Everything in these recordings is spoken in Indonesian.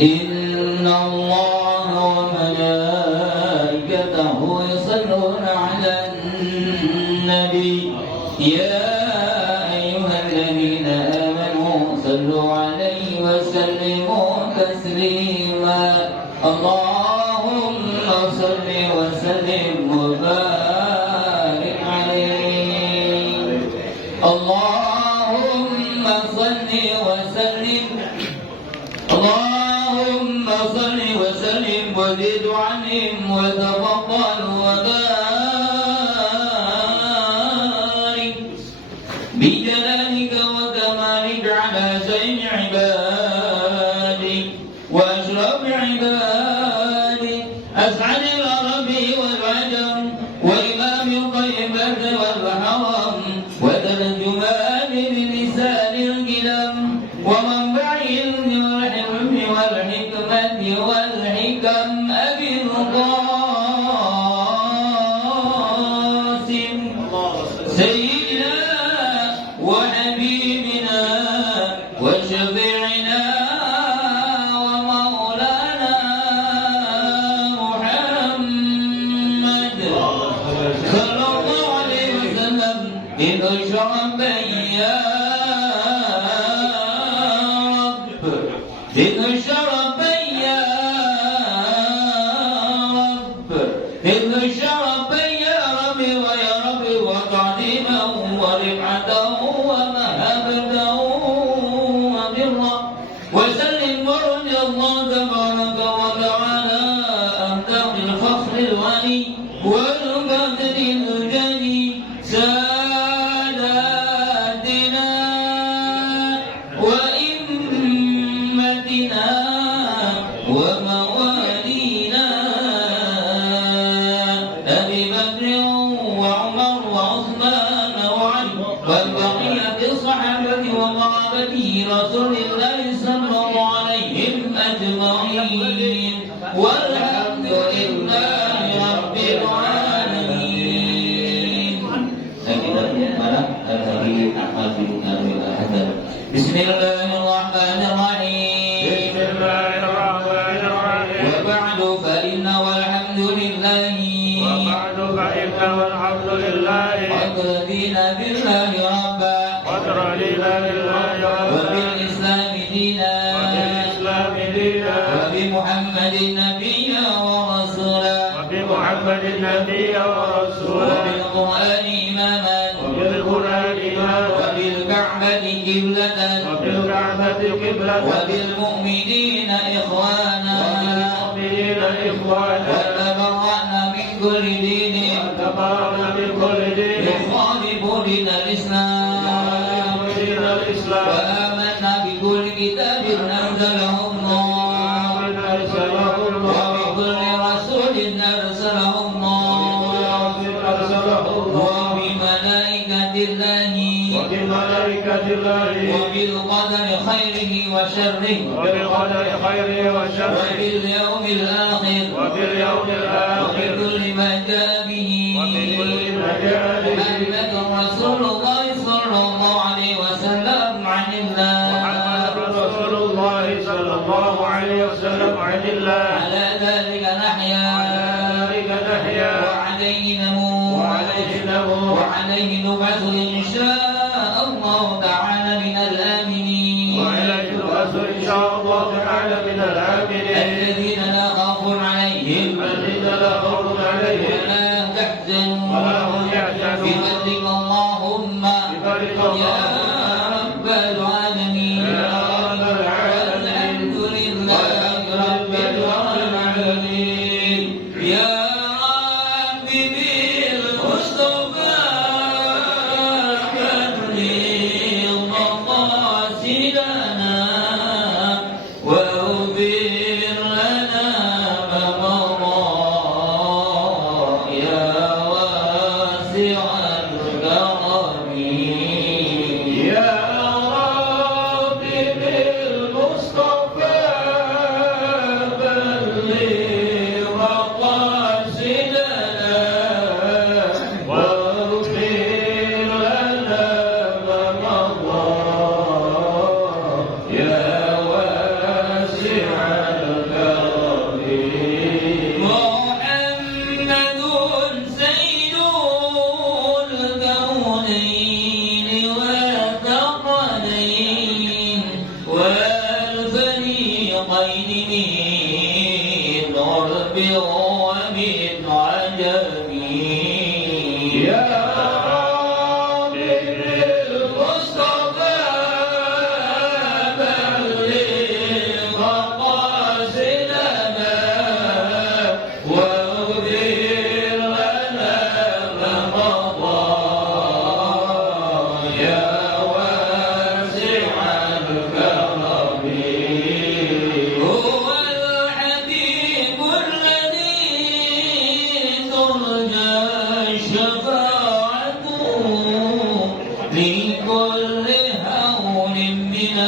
إن الله وملائكته يصلون على النبي يا أيها الذين آمنوا صلوا عليه وسلموا تسليما اللهم صل وسلم وبارك عليه اللهم صل وسلم اللهم صل وسلم وزد عنهم وتفضل وبارك بجلالك وكمالك على سيد عبادك وأشرف عبادك أسعد العرب والعجم وإمام الطيبة والحرم وترجمان بلسان القلم ومنبع العلم والحلم والحكمة والحكم أبي القاسم سيدنا وحبيبنا وشفيعنا ومولانا محمد صلى الله عليه وسلم إذ شرب يا رب إذ شرب يا رب إذ شرب يا رب ويا رب وتعظيمه ورفعته ومهابته وبره وسلم ورد الله تبارك وتعالى أهداف الفخر الغني والقدر الجلي ساداتنا وإمتنا وموالينا أبي بكر وعمر وعثمان وعلي والبقية الصحابة وقرابته رسول الله صلى الله عليهم أجمعين والحمد لله رب العالمين. بسم الله الرحمن الرحيم. وبعد فإن والحمد لله قد رضينا بالله ربا وبالإسلام دينا وبمحمد نبيا ورسولا وبالقرآن إماما وبالكعبة قبلة وبالمؤمنين إخوانا وتبرأنا من كل دين يخالف دين الإسلام وآمنا بكل كتاب أنزله الله وبكل رسول أرسله الله وبملائكة الله وبالقدر خيره وشره وباليوم الآخر وبكل ما جاء به محمد رسول الله صلى الله عليه وسلم عن الله على ذلك نحيا وعليه نموت وعليه نبعث إن شاء الله تعالى من الآمنين الذين لا خوف عليهم ولا تحزنوا بفضلك اللهم يا رب العالمين. الحمد لله رب العالمين. يا رب بالمصطفى بلغ مقاصدنا واغفر لنا ما مضى الفريقين من عرب ومن عجم يا رب بالمصطفى بلغ مقاصدنا واغفر لنا ما مضى يا واسع الكرم هو الحبيب الذي ترجى شفاعته لكل هول من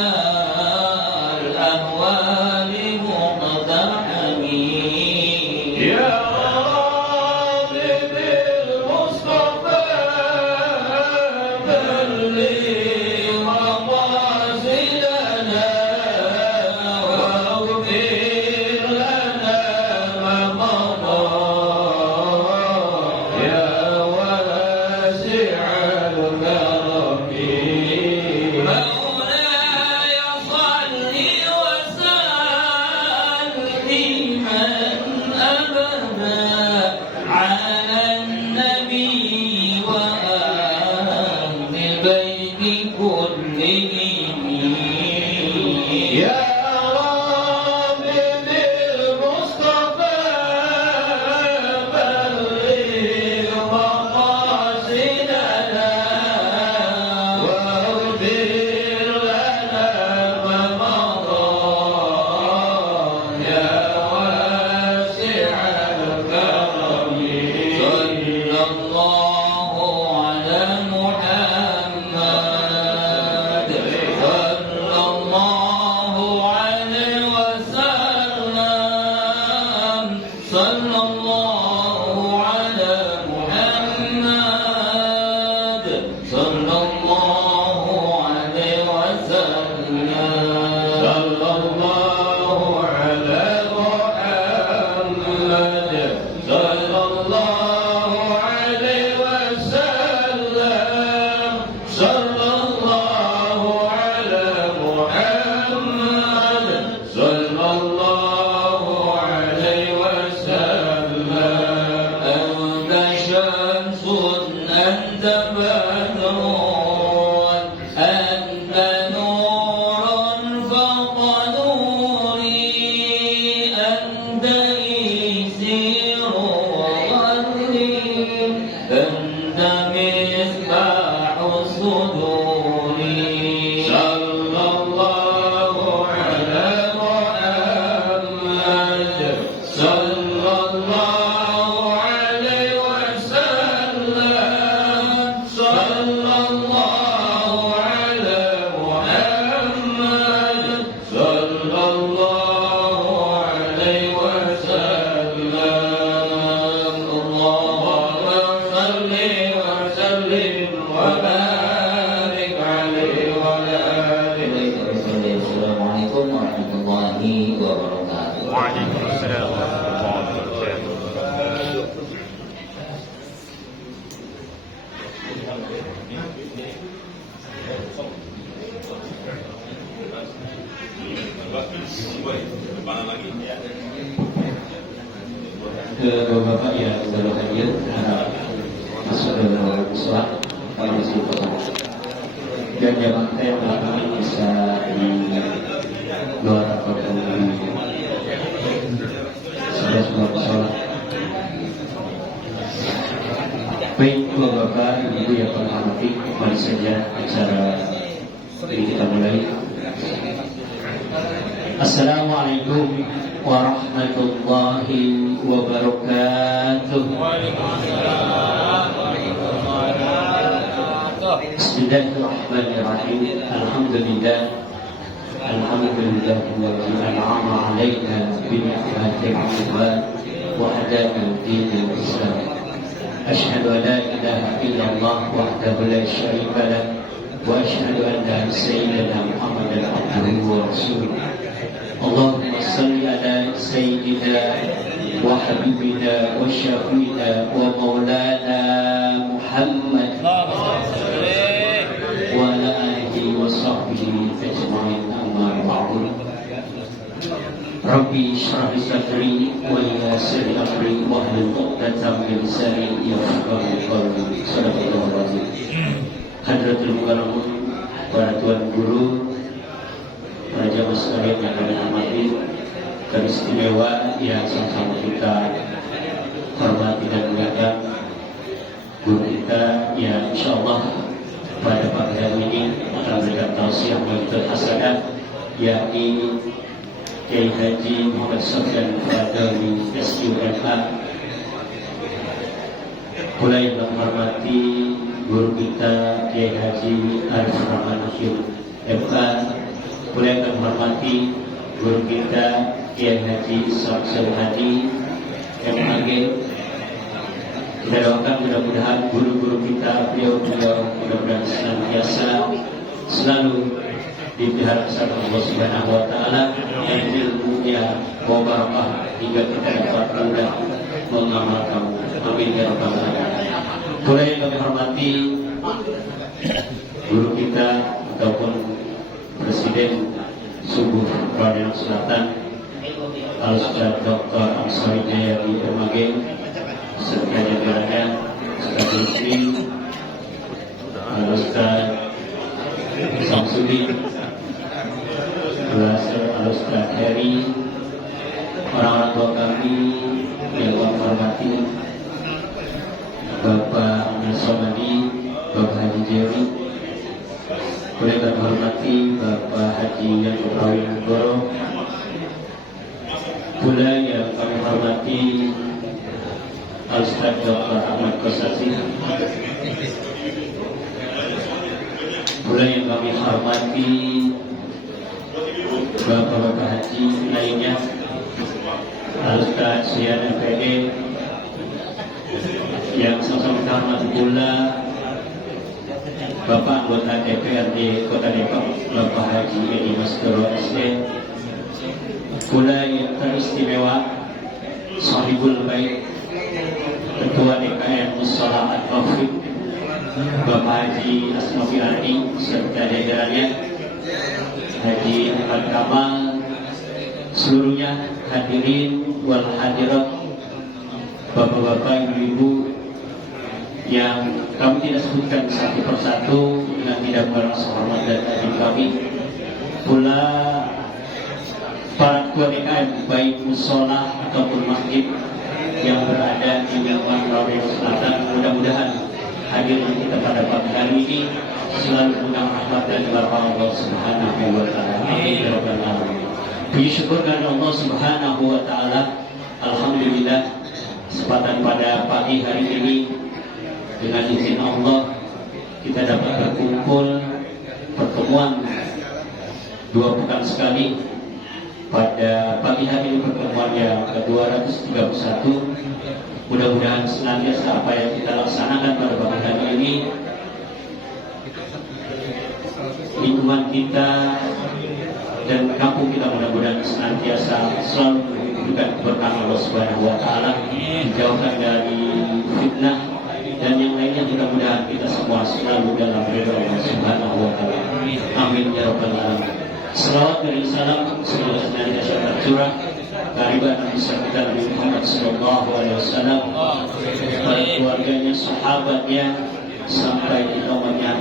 الأهوال مقتحم يا رب بالمصطفى بلغ مقاصدنا واغفر لنا ما مضى يا واسع الكرم مولاي صل وسلم أبدا على النبي وأهل البيت كلهم يا رب بالمصطفى بلغ مقاصدنا واغفر لنا ما مضى يا واسع الكرم صلى الله على محمد صلى الله عليه وسلم صلى الله على محمد صلى الله عليه وسلم صلى الله على محمد صلى الله عليه وسلم صلى الله على محمد صلى الله عليه وسلم أنت شمس أنت بدر أنت نور فوق نوري أنت إيسير وغري أنت مصباح الصدور صلى الله على محمد صلى الله عليه وسلم صلى الله على محمد صلى الله عليه وسلم اللهم صل وسلم وبارك عليه وعلى آله وصحبه السلام عليكم ورحمة الله وبركاته وعليكم السلام ورحمة الله وبركاته. Bapak-bapak yang baru hadir, masuk dalam sholat, kalau masih kosong. Dan jamaah yang belakang bisa di luar atau di sebelah sebelum sholat. Baik, bapak-bapak, ibu yang kami hormati, mari saja acara ini kita mulai. Assalamualaikum warahmatullahi wabarakatuh. Bismillahirrahmanirrahim. Alhamdulillah. Alhamdulillah alladzi an'ama 'alaina bi ni'matil iman wa hadana dinil Islam. Asyhadu an la ilaha illallah wahdahu la syarika lah wa asyhadu anna sayyidina Muhammadan abduhu wa rasuluh. Allahumma salli ala sayyidina wa habibina wa syafiina wa maulana Muhammad wa ala alihi wa sahbihi ajma'in amma ba'du. Rabbi shrah li sadri wa yassir li amri wahlul 'uqdatam min lisani yafqahu qawli. Shadaqallahu azim. Hadratul mukarramun, para tuan guru, para jamaah sekalian yang kami hormati, garis istimewa yang sama-sama kita hormati dan muliakan, guru kita yang insyaallah pada pagi hari ini akan memberikan tausiah mawidatul hasanah, yakni Kiai Haji Muhammad Sofyan Fadli SUMA. Pula yang menghormati guru kita Kiai Haji Arif Rahman Akhir MA. Pula yang menghormati guru kita Kiai Haji Samsul Hadi MAG. Kita doakan mudah-mudahan guru-guru kita, beliau mudah-mudahan senantiasa selalu dipelihara oleh Allah Subhanahu wa taala, dan ilmunya barakah hingga kita dapat mudah mengamalkan. Amin ya rabbal alamin. Pula yang kami hormati guru kita ataupun Presiden Subuh Peradilan Selatan Al-Ustaz Dr. Ansari Jaya di MAG serta jajarannya, Ustaz Lutfi, Al-Ustaz Samsudin, Al-Ustaz Heri, orang-orang tua kami yang kami hormati, Bapak Amir Somadi, Bapak Haji Jerry, boleh kami hormati Bapak Haji Yan Uprawi Nagoro, pula yang kami hormati Al-Ustaz Dr. Ahmad Kosasi, pula yang kami hormati Bapak-bapak haji lainnya, Al-Ustaz Suyana PD, yang sama-sama kita hormati pula Bapak anggota DPRD Kota Depok, Bapak Haji Edi Maskoro SD, pula yang teristimewa Sahibul Bait, Ketua DKM Mushola At-Taufik, Bapak Haji Asmawi Ardi serta jajarannya, Haji Ahmad Kamal, seluruhnya hadirin wal hadirat, bapak-bapak, ibu-ibu yang kami tidak sebutkan satu persatu dengan tidak merasa hormat dan takdim kami, pula para ketua DKM baik musola ataupun masjid yang berada di Jawa Rawi Selatan, mudah-mudahan hadir kita pada pagi hari ini selalu mengundang rahmat dan barokah Allah Subhanahu wa taala. Amin ya rabbal alamin. Puji syukur kepada Allah Subhanahu wa taala. Alhamdulillah, kesempatan pada pagi hari ini dengan izin Allah kita dapat berkumpul pertemuan 2 pekan sekali. Pada pagi hari ini pertemuan yang ke-231. Mudah-mudahan senantiasa apa yang kita laksanakan pada pagi hari ini, lingkungan kita dan kampung kita mudah-mudahan senantiasa selalu diberikan berkah Allah Subhanahu wa taala, dijauhkan dari fitnah dan yang lainnya. Mudah-mudahan kita semua selalu dalam ridha Allah Subhanahu wa taala. Amin ya rabbal alamin. Salawat dan salam semoga senantiasa tercurah kehadiran Nabi kita Nabi Muhammad sallallahu alaihi wasallam, para keluarganya, sahabatnya sampai di kaumnya.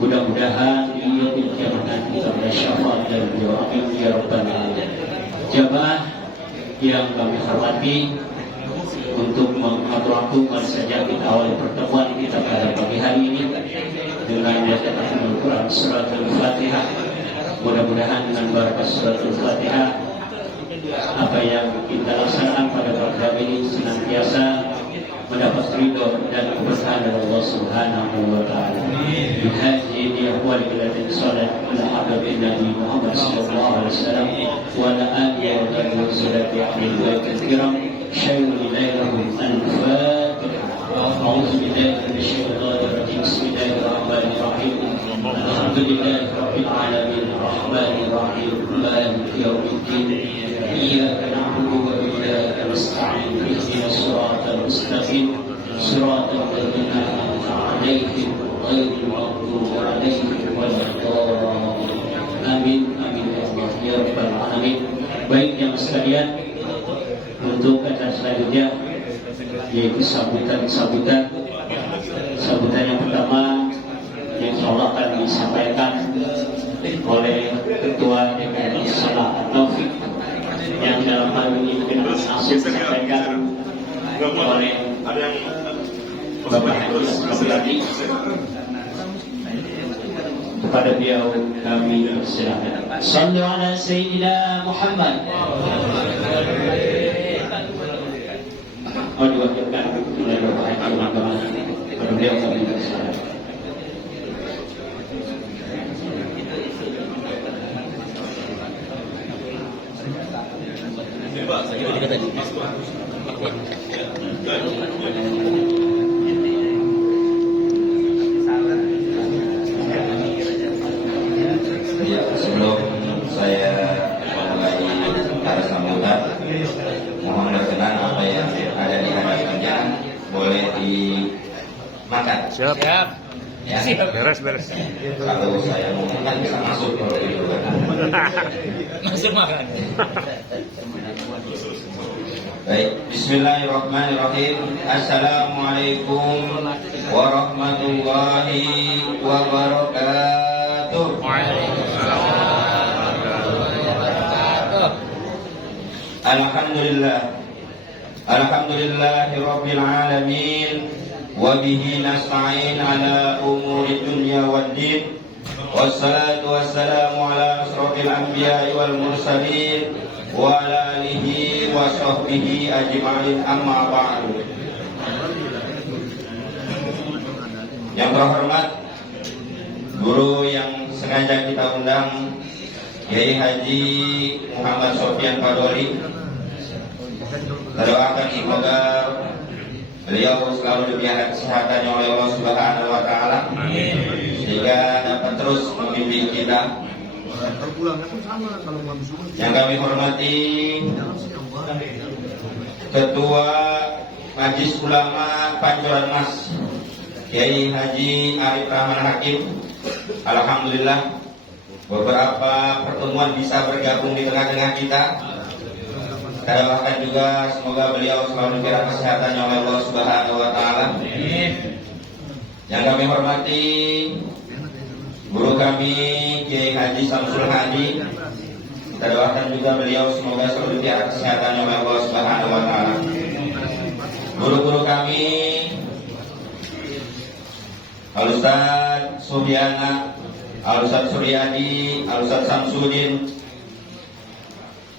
Mudah-mudahan ia kiamat nanti kita bersyafaat dan beliau. Amin ya rabbal alamin. Jamaah yang kami hormati, untuk mengatur waktu mari saja kita awali pertemuan kita pada pagi hari ini dengan bacaan Al-Quran surat Al-Fatihah. Mudah-mudahan dengan barakah surat Al-Fatihah apa yang kita laksanakan pada pagi hari ini senantiasa mendapat ridho dan keberkahan dari Allah Subhanahu wa taala. Bihadzi di ahwal biladin salat ala habibi Nabi Muhammad sallallahu alaihi wasallam wa ala alihi wa sahbihi salati alaihi wa katsiran syai'un ilaihum al-Fatihah. A'udzu billahi minasyaitonir rajim. Bismillahirrahmanirrahim. Alhamdulillahi rabbil alamin arrahmanir rahim maliki yaumiddin. Iyyaka na'budu wa iyyaka nasta'in. Ihdinas siratal mustaqim siratal ladzina an'amta 'alaihim ghairil maghdubi 'alaihim waladdallin. Amin amin ya Allah ya rabbal alamin. Baik yang sekalian, untuk acara selanjutnya yaitu sambutan yang pertama yang insyaallah akan disampaikan oleh Ketua DPRD Salah Taufik, yang dalam hal ini mungkin langsung disampaikan oleh Bapak Haji Abdullah. Kepada beliau kami persilakan. Sallu ala Sayyidina Muhammad. Diwakilkan oleh Bapak Haji Abdullah. Kepada beliau kami persilakan. Ya, sebelum saya memulai acara sambutan, mohon berkenan apa yang ada di hadapannya boleh dimakan. Siap. Ya. Beres. Kalau saya mau makan bisa masuk kalau gitu kan. Masuk makan. Baik, bismillahirrahmanirrahim. Assalamualaikum warahmatullahi wabarakatuh. Alhamdulillahirabbil alamin wa bihi nasta'in ala umuri dunya waddin. Wassalatu wassalamu ala asrofil anbiya'i wal mursalin wa ala alihi wa sahbihi ajma'in, amma ba'du. Yang terhormat guru yang sengaja kita undang, Kiai Haji Muhammad Sofyan Fadoli. Kita doakan semoga beliau selalu diberikan kesehatannya oleh Allah Subhanahu wa taala, sehingga dapat terus membimbing kita. Yang kami hormati Ketua Majelis Ulama Pancoran Mas, Kiai Haji Arif Rahman Hakim. Alhamdulillah beberapa pertemuan bisa bergabung di tengah-tengah kita. Kita doakan juga semoga beliau selalu diberikan kesehatannya oleh Allah Subhanahu wa taala. Yang kami hormati guru kami Kiai Haji Samsul Hadi. Kita doakan juga beliau semoga selalu diberikan kesehatannya oleh Allah Subhanahu wa taala. Guru-guru kami Al-Ustaz Suryana, Al-Ustaz Suryadi, Al-Ustaz Samsudin,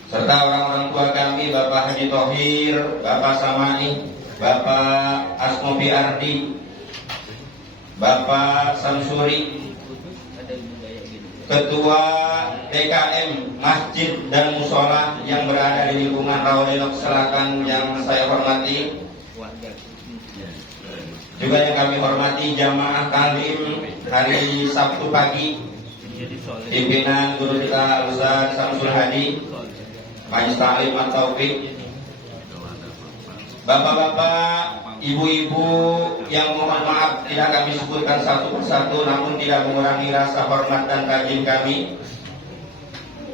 serta orang-orang tua kami Bapak Haji Thohir, Bapak Samai, Bapak Asmofi Ardi, Bapak Samsuri, Ketua DKM Masjid dan Musola yang berada di lingkungan Rawadenok Selatan yang saya hormati. Juga yang kami hormati jamaah taklim hari Sabtu pagi, pimpinan guru kita Ustaz Samsul Hadi, Majelis Taklim At-Taufik, bapak-bapak, ibu-ibu yang mohon maaf tidak kami sebutkan satu persatu, namun tidak mengurangi rasa hormat dan tajim kami.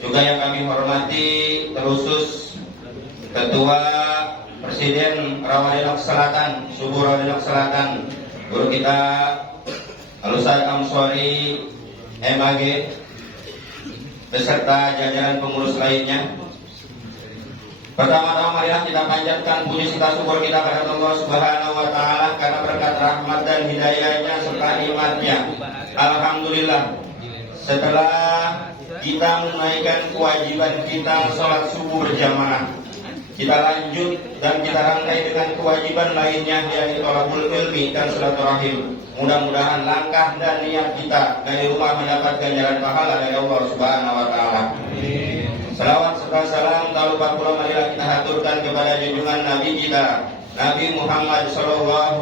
Juga yang kami hormati terusus Ketua Presiden Rawadenok Selatan, Subuh Rawadenok Selatan, guru kita Al-Ustaz Amsori MAG, beserta jajaran pengurus lainnya. Pertama-tama marilah kita panjatkan puji serta syukur kita kepada Allah Subhanahu wa taala karena berkat rahmat dan hidayahnya serta nikmatnya. Alhamdulillah, setelah kita menunaikan kewajiban kita sholat subuh berjamaah, kita lanjut dan kita rangkai dengan kewajiban lainnya, yaitu thalabul ilmi dan silaturahim. Mudah-mudahan langkah dan niat kita dari rumah mendapat ganjaran pahala dari Allah Subhanahu wa taala. Salawat serta salam tak lupa pula marilah kita haturkan kepada junjungan Nabi kita Nabi Muhammad SAW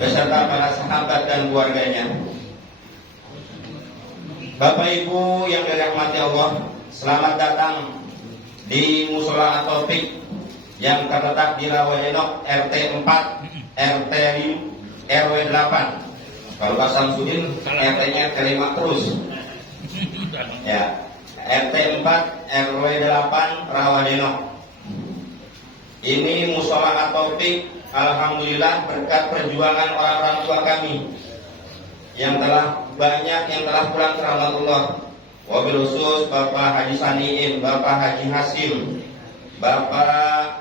beserta para sahabat dan keluarganya. Bapak Ibu yang dirahmati Allah, selamat datang di Musola At-Taufik yang terletak di Rawadenok RT 4 RT RW 8. Kalau Pak Samsudin RT-nya terima terus. Ya, RT 4 RW 8 Rawadeno. Ini musola At-Taufik, alhamdulillah berkat perjuangan orang-orang tua kami yang telah banyak yang telah pulang ke rahmatullah. Wabil khusus Bapak Haji Saniin, Bapak Haji Hasim, Bapak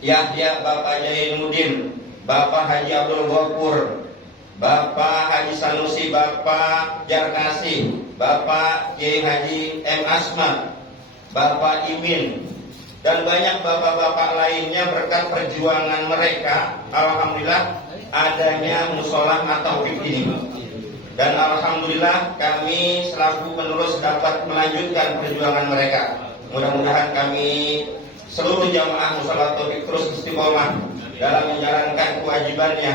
Yahya, Bapak Jainuddin, Bapak Haji Abdul Ghafur, Bapak Haji Sanusi, Bapak Jarkasi, Bapak Kiai Haji M. Asma, Bapak Imin, dan banyak bapak-bapak lainnya. Berkat perjuangan mereka, alhamdulillah adanya musola At-Taufik ini. Dan alhamdulillah kami selaku penerus dapat melanjutkan perjuangan mereka. Mudah-mudahan kami seluruh jamaah musola At-Taufik terus istiqomah dalam menjalankan kewajibannya,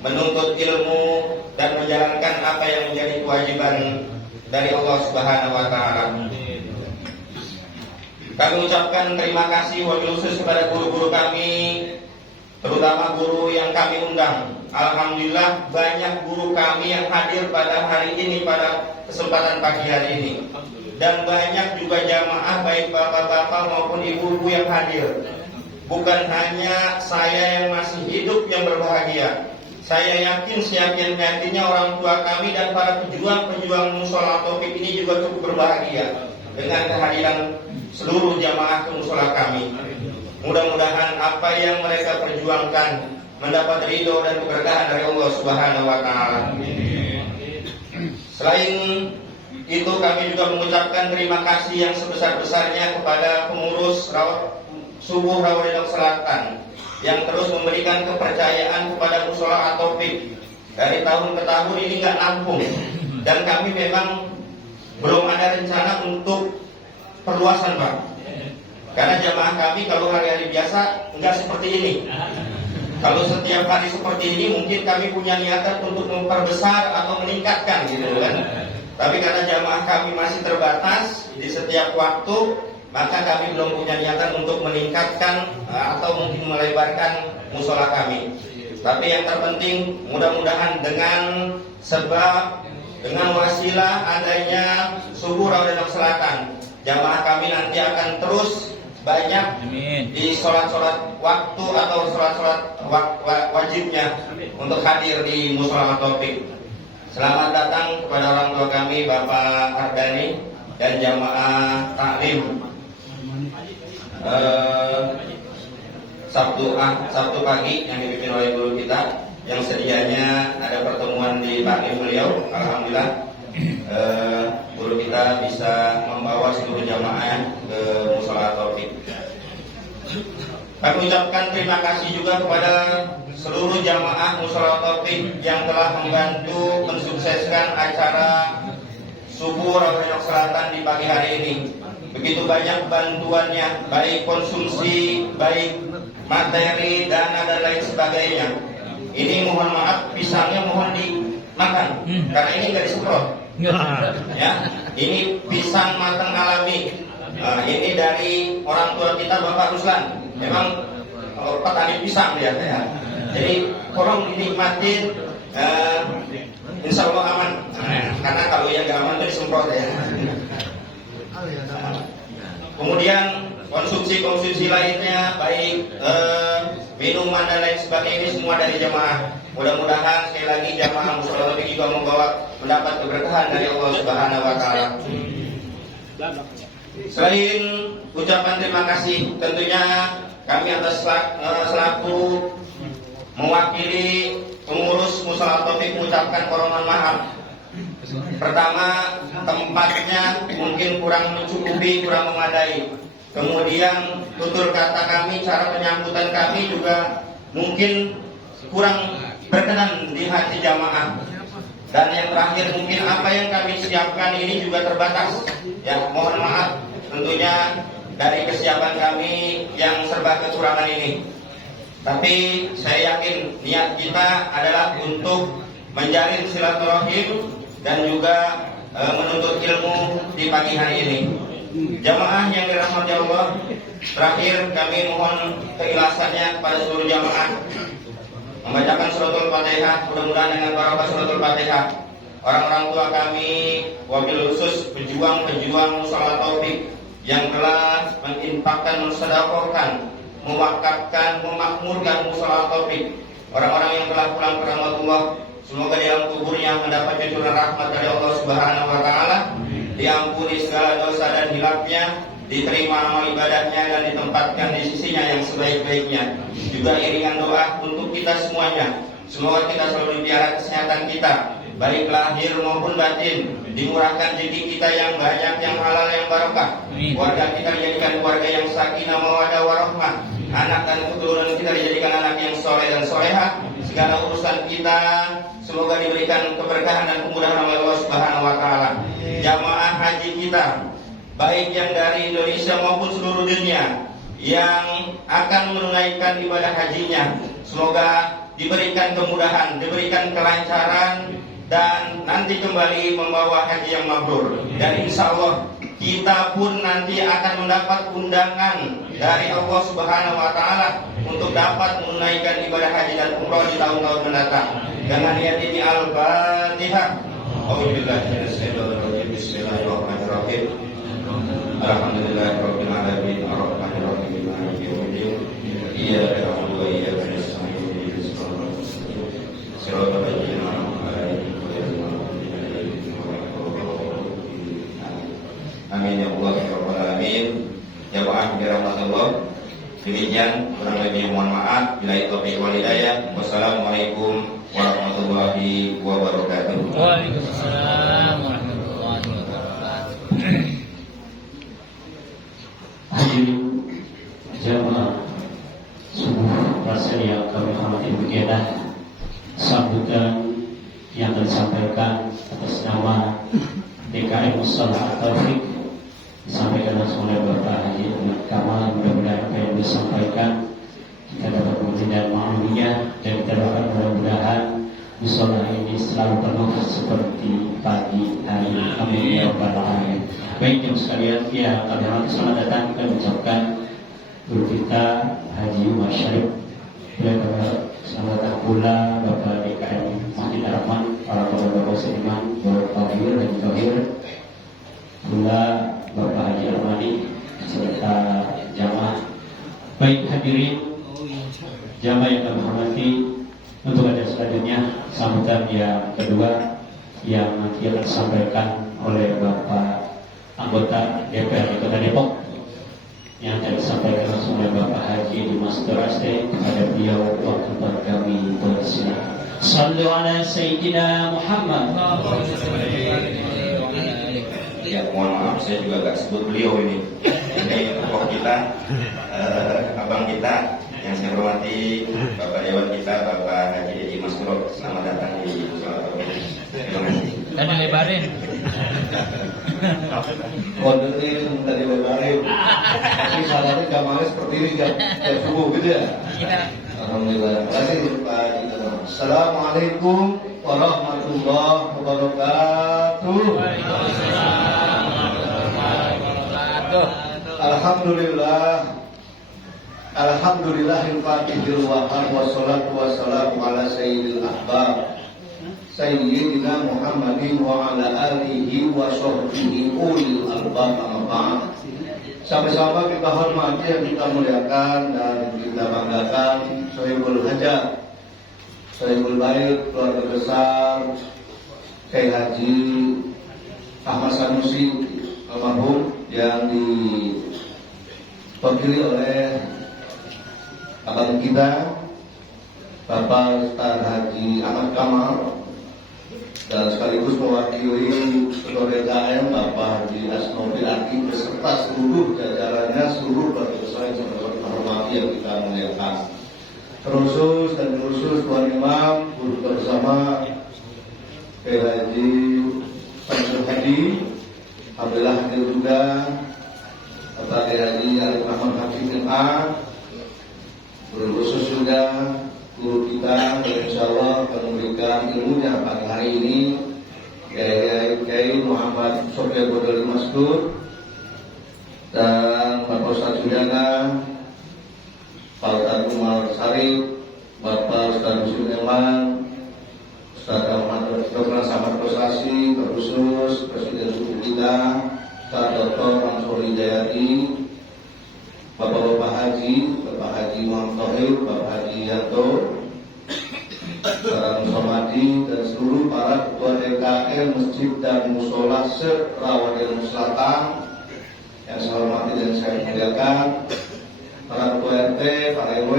menuntut ilmu dan menjalankan apa yang menjadi kewajiban dari Allah Subhanahu wa taala. Kami ucapkan terima kasih wabil khusus kepada guru-guru kami, terutama guru yang kami undang. Alhamdulillah banyak guru kami yang hadir pada hari ini, pada kesempatan pagi hari ini. Dan banyak juga jamaah baik bapak-bapak maupun ibu-ibu yang hadir. Bukan hanya saya yang masih hidup yang berbahagia. Saya yakin seyakin-yakinnya orang tua kami dan para pejuang-pejuang musola At-Taufik ini juga cukup berbahagia dengan kehadiran seluruh jamaah ke musola kami. Mudah-mudahan apa yang mereka perjuangkan mendapat ridho dan keberkahan dari Allah Subhanahu wa taala. Selain itu kami juga mengucapkan terima kasih yang sebesar-besarnya kepada pengurus Subuh Rawadeno Selatan yang terus memberikan kepercayaan kepada musola At-Taufik. Dari tahun ke tahun ini nggak nampung, dan kami memang belum ada rencana untuk perluasan, Pak. Karena jamaah kami kalau hari-hari biasa nggak seperti ini. Kalau setiap hari seperti ini mungkin kami punya niatan untuk memperbesar atau meningkatkan gitu kan. Tapi karena jamaah kami masih terbatas di setiap waktu, maka kami belum punya niatan untuk meningkatkan atau mungkin melebarkan musola kami. Tapi yang terpenting mudah-mudahan dengan sebab, dengan wasilah adanya Subuh Rawadeno Selatan, jamaah kami nanti akan terus banyak di sholat-sholat waktu atau sholat-sholat wajibnya untuk hadir di musola At-Taufik. Selamat datang kepada orang tua kami Bapak Ardani dan jamaah taklim Sabtu pagi yang dipimpin oleh guru kita, yang sedianya ada pertemuan di taklim beliau. Alhamdulillah guru kita bisa membawa seluruh jamaah ke musola At-Taufik. Kami ucapkan terima kasih juga kepada seluruh jamaah musola At-Taufik yang telah membantu mensukseskan acara Subuh Rawadeno Selatan di pagi hari ini. Begitu banyak bantuannya, baik konsumsi, baik materi, dana dan lain sebagainya. Ini mohon maaf, pisangnya mohon dimakan karena ini nggak disemprot. Ya, ini pisang matang alami. Ini dari orang tua kita Bapak Ruslan. Memang petani pisang dia ya. Jadi tolong dinikmatin, insya Allah aman. Karena kalau yang nggak aman itu disemprot ya. Kemudian konsumsi lainnya baik minuman dan lain sebagainya ini semua dari jamaah. Mudah-mudahan sekali lagi jamaah musola At-Taufik juga membawa mendapat keberkahan dari Allah Subhanahu wa taala. Selain ucapan terima kasih, tentunya kami atas selaku mewakili pengurus musola At-Taufik mengucapkan permohonan maaf. Pertama, tempatnya mungkin kurang mencukupi, kurang memadai. Kemudian tutur kata kami, cara penyambutan kami juga mungkin kurang berkenan di hati jamaah. Dan yang terakhir mungkin apa yang kami siapkan ini juga terbatas. Ya, mohon maaf tentunya dari kesiapan kami yang serba kekurangan ini. Tapi saya yakin niat kita adalah untuk menjalin silaturahim dan juga menuntut ilmu di pagi hari ini. Jamaah yang dirahmati Allah, terakhir kami mohon keikhlasannya kepada seluruh jamaah membacakan suratul Fatihah. Mudah-mudahan dengan barokah suratul Fatihah orang-orang tua kami, wabil khusus pejuang-pejuang Mushola Taufik yang telah menginfakkan, mensedekahkan, mewakafkan, memakmurkan Mushola Taufik, orang-orang yang telah pulang ke rahmatullah, semoga di alam kuburnya mendapat cucuran rahmat dari Allah Subhanahu wa taala, diampuni segala dosa dan hilafnya, diterima amal ibadahnya dan ditempatkan di sisinya yang sebaik-baiknya. Juga iringan doa untuk kita semuanya, semoga kita selalu dipelihara kesehatan kita, baik lahir maupun batin, dimurahkan rezeki kita yang banyak, yang halal, yang barokah. Keluarga kita dijadikan keluarga yang sakinah, mawaddah, warahmah. Anak dan keturunan kita dijadikan anak yang soleh dan soleha. Segala urusan kita semoga diberikan keberkahan dan kemudahan oleh Allah Subhanahu wa taala. Jamaah haji kita, baik yang dari Indonesia maupun seluruh dunia yang akan menunaikan ibadah hajinya, semoga diberikan kemudahan, diberikan kelancaran, dan nanti kembali membawa haji yang mabrur. Dan insya Allah kita pun nanti akan mendapat undangan dari Allah Subhanahu wa taala untuk dapat menunaikan ibadah haji dan umrah di tahun-tahun mendatang. Dengan niat ini Al-Fatihah. Bismillahirrahmanirrahim. Alhamdulillahirabbil alamin arrahmanir rahim maliki yaumiddin. Iyyaka na'budu wa iyyaka nasta'in ihdinas siratal ladzina an'amta 'alaihim ghairil maghdubi 'alaihim waladdallin. Amin ya Allah ya rabbal alamin. Jamaah dirahmatillah. Demikian kurang lebih mohon maaf. Billahi taufiq wal hidayah. Wassalamualaikum warahmatullahi wabarakatuh. Waalaikumsalam warahmatullahi wabarakatuh. Hadirin jamaah subuh rasa yang kami hormati, beginilah sambutan yang disampaikan atas nama DKM Mushola Taufik disampaikan langsung oleh Bapak Haji Ahmad Kamal. Mudah-mudahan apa yang disampaikan kita dapat mengerti dan memahaminya, dan kita dapat mudah-mudahan musola ini selalu penuh seperti pagi hari. Amin ya rabbal alamin. Baik jemaah sekalian, ya kami hormati, selamat datang. Kita mengucapkan guru kita Haji Umar Syarif. Selamat datang pula Bapak DKM Masjid Ar-Rahman, para Bapak Seniman, Bapak Tahir dan Tahir, pula Bapak Haji Armani serta jamaah. Baik hadirin jamaah yang kami hormati, untuk ada selanjutnya sambutan yang kedua yang nanti akan disampaikan oleh Bapak anggota DPRD Kota Depok, yang akan disampaikan langsung oleh Bapak Haji Dimas Doraste. Kepada beliau waktu kami bersilakan. Sallu ala Sayyidina Muhammad. Ya mohon maaf saya juga gak sebut beliau ini. Ini tokoh kita, abang kita yang saya hormati, Bapak Dewan kita, Bapak Haji Dimas Doraste. Selamat datang di Mushola Taufik. Terima kasih. Dan dilebarin. Konderin dari lebarin. Tapi salahnya kamarnya seperti ini kan, kayak subuh gitu ya. Alhamdulillah. Terima kasih Pak. Assalamualaikum warahmatullahi wabarakatuh. Alhamdulillah. Alhamdulillahil fatihil wahab, wassalatu wassalamu ala sayyidil ahbab Sayyidina Muhammadin wa ala alihi wa sahbihi ulil albab, amma ba'd. Sahabat-sahabat kita hormati, yang kita muliakan dan kita banggakan, Sohibul Hajat, Sohibul Baik, keluarga besar Kiai Haji Ahmad Sanusi almarhum, yang diwakili oleh abang kita Bapak Ustaz Haji Ahmad Kamal, dan sekaligus mewakili Ketua DKM Bapak Haji Asnobil Aki beserta seluruh jajarannya, seluruh keluarga besar yang sangat hormati yang kita muliakan. Terkhusus dan khusus Tuan Imam, guru bersama Kiai Haji Samsul Hadi, alhamdulillah hadir juga Bapak Kiai Haji Arif Rahman Hafiz MA, guru khusus juga guru kita, dan insya Allah akan memberikan ilmunya pagi hari ini, Kiai Muhammad Sofia Bodoli Maskur, dan Bapak Ustaz Sudana, Pak Ustaz Umar Sarif, Bapak Ustaz Muslim Eman, Ustaz Ahmad Dr. Sama Muhammad Kosasi, terkhusus Presiden suku kita, Pak Dr. Ansor Hidayati, Bapak-Bapak Haji, Bapak Haji Muhammad Tohir, Bapak Haji Yanto, para Muhammadin dan seluruh para ketua DKM Masjid dan Musola se-Rawadinul Selatan yang saya hormati dan saya muliakan, para ketua RT, para RW,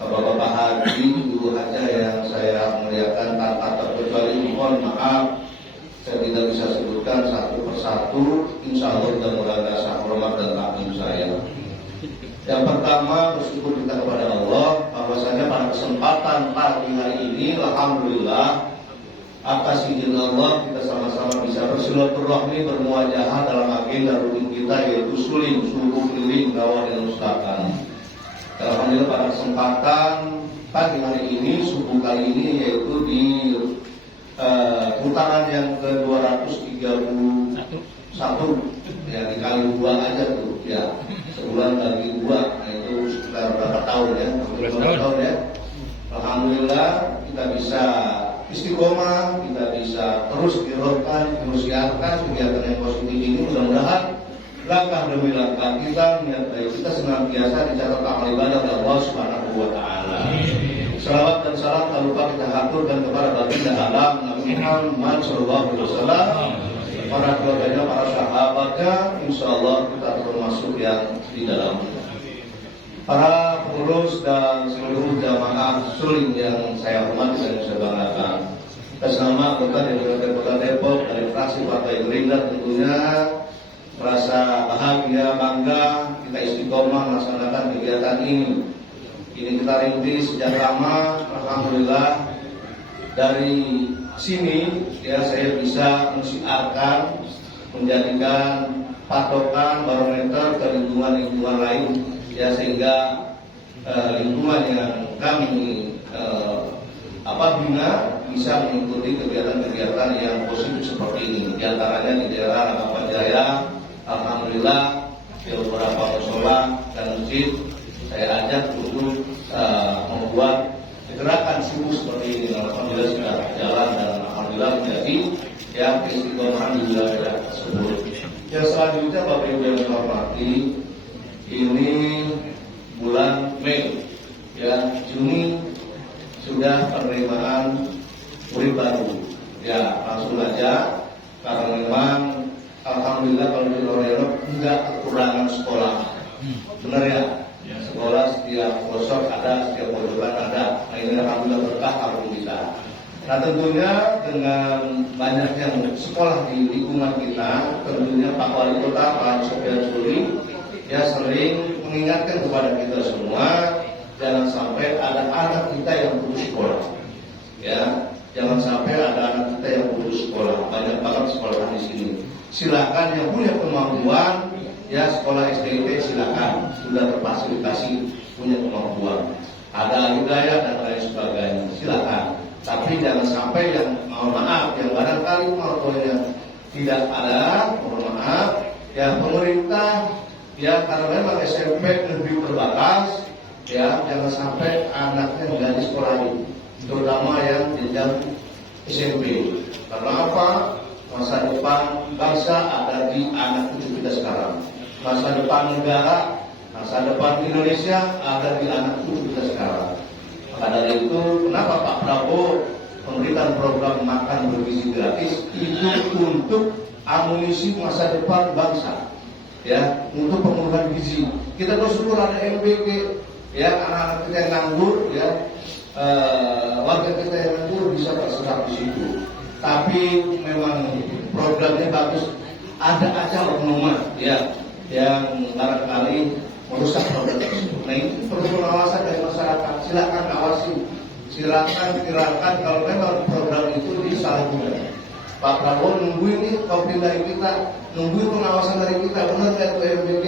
Bapak-Bapak Haji, Ibu Hajah yang saya muliakan tanpa terkecuali, mohon maaf saya tidak bisa sebutkan satu persatu. Insya Allah mudah-mudahan rasa hormat dan takdim saya. Yang pertama, bersyukur kita kepada Allah bahwasanya pada kesempatan pagi hari ini, alhamdulillah atas izin Allah kita sama-sama bisa bersilaturahmi, bermuajahah dalam agenda rutin kita, yaitu suling subuh keliling Rawadinul Selatan. Alhamdulillah pada kesempatan pagi hari ini, subuh kali ini, yaitu di putaran yang ke-231 ya, dikali 2 aja tuh ya, sebulan bagi 2, nah itu sekitar berapa tahun ya, 2 tahun ya. Alhamdulillah kita bisa istiqomah, kita bisa terus dirohkan, terus diarahkan kegiatan yang positif ini. Mudah-mudahan langkah demi langkah kita, niat baik kita senantiasa dicatat amal ibadah oleh Allah Subhanahu wa Ta'ala. Salawat dan salam tak lupa kita haturkan kepada baginda alam Nabi Muhammad sallallahu alaihi wasallam, para keluarganya, para sahabatnya. Insya Allah kita termasuk yang di dalam. Para pengurus dan seluruh jamaah suling yang saya hormati dan saya banggakan, atas nama anggota DPRD Kota Depok dari fraksi Partai Gerindra, tentunya merasa bahagia, bangga kita istiqomah melaksanakan kegiatan ini. Ini kita rintis sejak lama. Alhamdulillah dari sini ya saya bisa mensiarkan, menjadikan patokan barometer ke lingkungan lain ya, sehingga lingkungan yang kami bina bisa mengikuti kegiatan-kegiatan yang positif seperti ini. Di antaranya di daerah Rangkapan Jaya, alhamdulillah di beberapa musola dan masjid saya ajak untuk membuat gerakan subuh seperti ini. Alhamdulillah sudah jalan dan alhamdulillah menjadi yang istiqomahan di wilayah tersebut. Yang selanjutnya Bapak Ibu yang saya hormati, ini bulan Mei ya, Juni sudah penerimaan murid baru ya, langsung aja karena memang alhamdulillah kalau di Loreno enggak kekurangan sekolah, benar ya, sekolah setiap pelosok ada, setiap pojokan ada. Nah ini alhamdulillah berkah kampung kita. Nah tentunya dengan banyaknya sekolah di lingkungan kita, tentunya Pak Wali Kota Pak Sofyan Suri ya sering mengingatkan kepada kita semua, jangan sampai ada anak kita yang putus sekolah ya, jangan sampai ada anak kita yang putus sekolah. Banyak banget sekolah di sini. Silakan yang punya kemampuan ya, sekolah SDIT silakan, sudah terfasilitasi, punya kemampuan, ada hidayah dan lain sebagainya, silakan. Tapi jangan sampai yang mohon maaf, yang barangkali kemampuannya tidak ada, mohon maaf ya, pemerintah ya, karena memang SMP negeri terbatas ya, jangan sampai anaknya nggak disekolahin, terutama yang jenjang SMP. Karena apa? Masa depan bangsa ada di anak cucu kita sekarang. Masa depan negara, masa depan Indonesia ada di anak cucu kita sekarang. Maka dari itu, kenapa Pak Prabowo memberikan program makan bergizi gratis itu untuk amunisi masa depan bangsa, ya, untuk pemenuhan gizi. Kita bersyukur ada MBG, ya, anak-anak kita yang nganggur, ya, warga kita yang nganggur bisa berserah di situ. Tapi memang programnya bagus, ada aja oknum ya yang barangkali merusak program tersebut. Nah ini perlu pengawasan dari masyarakat. Silakan awasi, silakan tirakan kalau memang program itu disalahgunakan. Pak Prabowo nungguin nih pemerintah kita, nungguin pengawasan dari kita, benar nggak itu MBG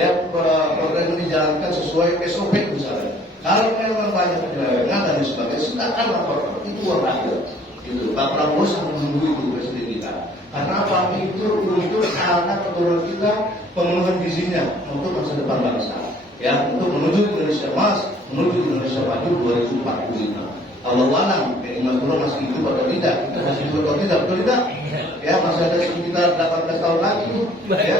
ya, program ini dijalankan sesuai SOP misalnya. Kalau memang banyak penyelewengan dan sebagainya, silakan laporkan, itu wajar. Gitu. Pak Prabowo sangat menunggu itu presiden kita. Karena apa? Itu untuk anak keturunan kita, pemenuhan gizinya untuk masa depan bangsa. Ya, untuk menuju Indonesia Emas, menuju Indonesia Maju 2045. Allah alam, Mas Bro masih hidup atau tidak, kita masih hidup atau tidak, betul tidak? Ya, masih ada sekitar 18 tahun lagi, ya,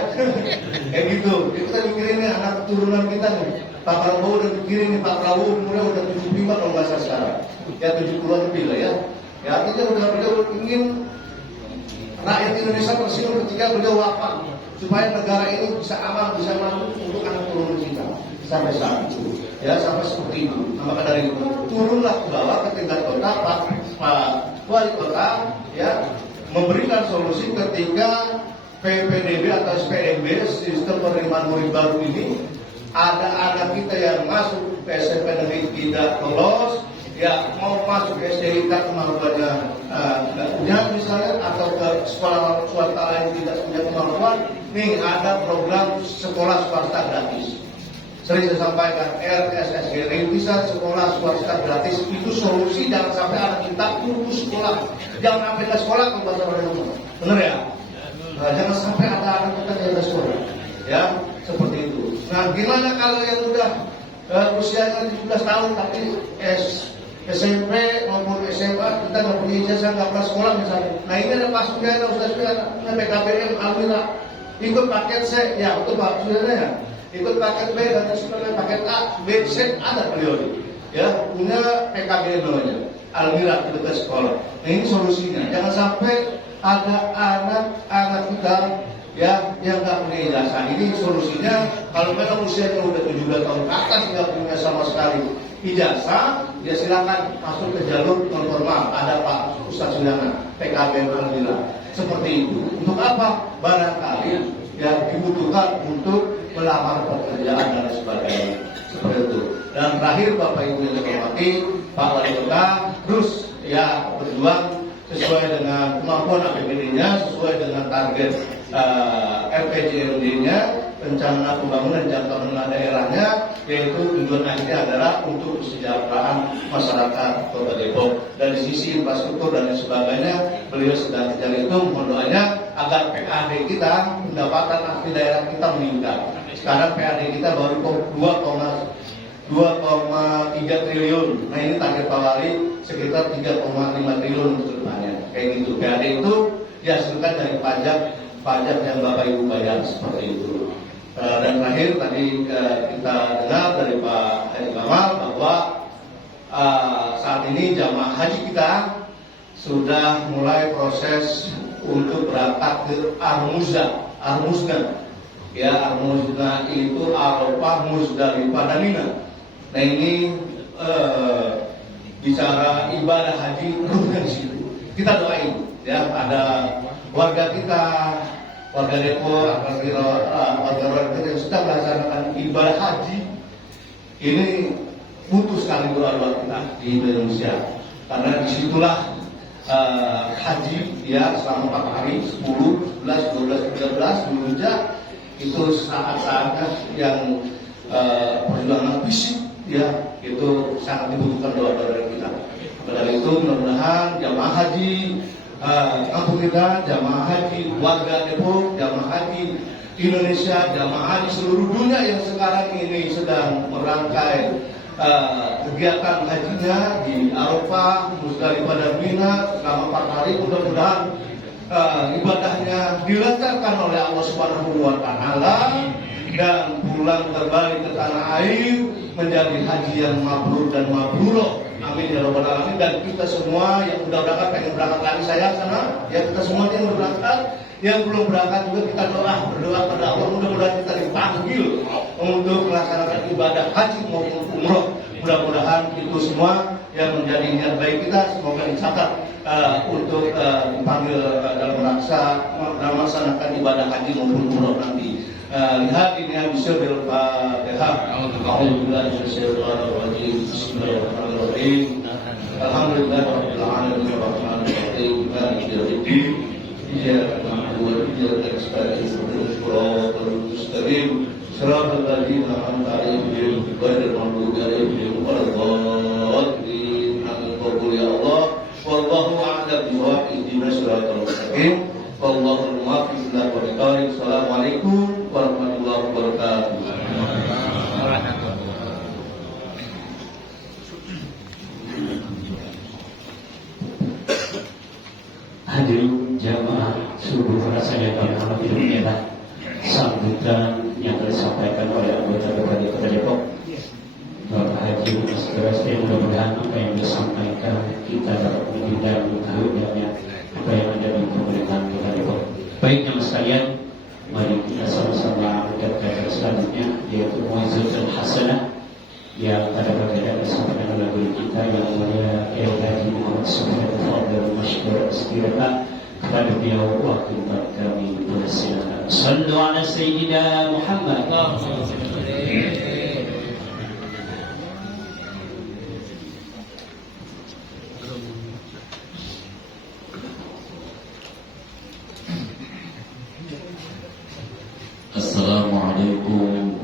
kayak gitu. Kita mikirin nih anak turunan kita nih. Pak Prabowo udah mikirin nih, Pak Prabowo umurnya udah 75 kalau nggak salah sekarang, ya 70-an lebih lah ya. Ya artinya beliau ingin rakyat Indonesia tersenyum ketika beliau wafat, supaya negara ini bisa aman, bisa maju untuk anak turun kita sampai saat itu. Ya sampai seperti itu. Nah, maka dari itu turunlah ke bawah ke tingkat kota, Pak Wali Kota ya memberikan solusi ketika PPDB atau SPMB sistem penerimaan murid baru ini ada anak kita yang masuk ke SMP negeri tidak lolos, ya mau masuk ke SDIK kemampuannya tidak punya misalnya, atau ke sekolah swasta lain tidak punya kemampuan, nih ada program sekolah swasta gratis. Sering saya sampaikan RSSG, rintisan sekolah swasta gratis, itu solusi. Jangan sampai anak kita putus sekolah, jangan sampai ke sekolah kalau bahasa orang rumah, benar ya? Nah, jangan sampai ada anak kita yang ke sekolah, ya seperti itu. Nah, gimana kalau yang udah usianya 17 tahun tapi SMP maupun SMA kita nggak punya ijazah, nggak pernah sekolah misalnya. Nah ini ada Pak Sudiana, Ustaz Sudiana, PKBM, Almira, ikut paket C, ya itu Pak Sudiana ya. Ikut paket B dan sebagainya, paket A, B, C, ada beliau ya, punya PKBM namanya, Almira kita sekolah. Nah ini solusinya, jangan sampai ada anak-anak kita ya yang nggak punya ijazah. Ini solusinya, kalau memang usianya udah 17 tahun ke atas nggak punya sama sekali ijazah, ya silakan masuk ke jalur non formal. Ada Pak Ustaz Sudiana, PKBM Alhamdulillah. Seperti itu. Untuk apa? Barangkali ya dibutuhkan untuk melamar pekerjaan dan sebagainya. Seperti itu. Dan terakhir Bapak Ibu yang dihormati, Pak Wali Kota terus ya berjuang sesuai dengan kemampuan APBD-nya, sesuai dengan target RPJMD-nya, rencana pembangunan jangka menengah daerahnya, yaitu tujuan akhirnya adalah untuk kesejahteraan masyarakat Kota Depok. Dari sisi infrastruktur dan sebagainya, beliau sedang kejar itu. Mohon doanya agar PAD kita, pendapatan asli daerah kita meningkat. Sekarang PAD kita baru 2,3 triliun. Nah ini target Pak Wali sekitar 3,5 triliun untuk depannya. Kayak gitu. PAD itu dihasilkan dari pajak yang Bapak Ibu bayar, seperti itu. Dan terakhir tadi kita dengar dari Pak Haji Kamal bahwa saat ini jamaah haji kita sudah mulai proses untuk berangkat ke Ar-Muzdalifah. Ya, Ar-Muzdalifah itu Arafah, Muzdalifah dan Mina. Nah ini bicara ibadah haji ruhnya di situ. Kita doain ya, ada warga kita, warga Depok, warga yang sedang melaksanakan ibadah haji. Ini butuh sekali doa-doa kita di Indonesia, karena disitulah haji ya selama 4 hari 10, 11, 12, 13 Zulhijjah itu saat-saatnya yang perjuangan fisik ya, itu sangat dibutuhkan doa-doa dari kita. Dari itu mudah-mudahan jamaah haji kampung kita, jamaah haji warga Depok, jamaah haji Indonesia, jamaah haji seluruh dunia yang sekarang ini sedang merangkai kegiatan hajinya di Arafah, Muzdalifah dan Mina selama 4 hari. Mudah-mudahan ibadahnya dilancarkan oleh Allah Subhanahu wa Ta'ala dan pulang kembali ke tanah air menjadi haji yang mabrur dan mabruroh. Amin ya rabbal alamin. Dan kita semua yang sudah berangkat, pengen berangkat lagi saya sana ya, kita semua yang sudah berangkat, yang belum berangkat juga kita berdoa pada Allah, mudah-mudahan kita dipanggil untuk melaksanakan ibadah haji maupun umroh. Mudah-mudahan itu semua yang menjadi niat baik kita semoga dicatat untuk dipanggil dalam melaksanakan ibadah haji maupun umroh nanti. Lihat ini bisa Al-Fatihah. A'udzubillahi minasyaitonir rajim. Bismillahirrahmanirrahim. Alhamdulillahirabbil alamin arrahmanir rahim maliki yaumiddin. Iyyaka na'budu wa iyyaka nasta'in. Ihdinas siratal mustaqim. Siratal ladzina an'amta 'alaihim ghairil maghdubi 'alaihim waladdallin. Amin ya Allah. Wallahu a'lam bishawab. Ihdinas siratal mustaqim. Wallahul muwaffiq ila aqwamit thoriq. Assalamualaikum warahmatullahi wabarakatuh. disampaikan oleh anggota Bupati Kota Depok Bapak Haji Mas mudah-mudahan apa yang disampaikan kita dapat menghindar mengetahui apa yang ada di pemerintahan Kota Depok. Baik jemaah sekalian, mari kita sama-sama mendengarkan selanjutnya yaitu Mu'izatul Hasanah yang pada bagian disampaikan oleh guru kita yang mulia Kiai Haji Muhammad Sofyan Fadil Masyhur Aspirata. Kepada beliau waktu kami bersilakan. Sallu ala Sayyidina Muhammad. Assalamualaikum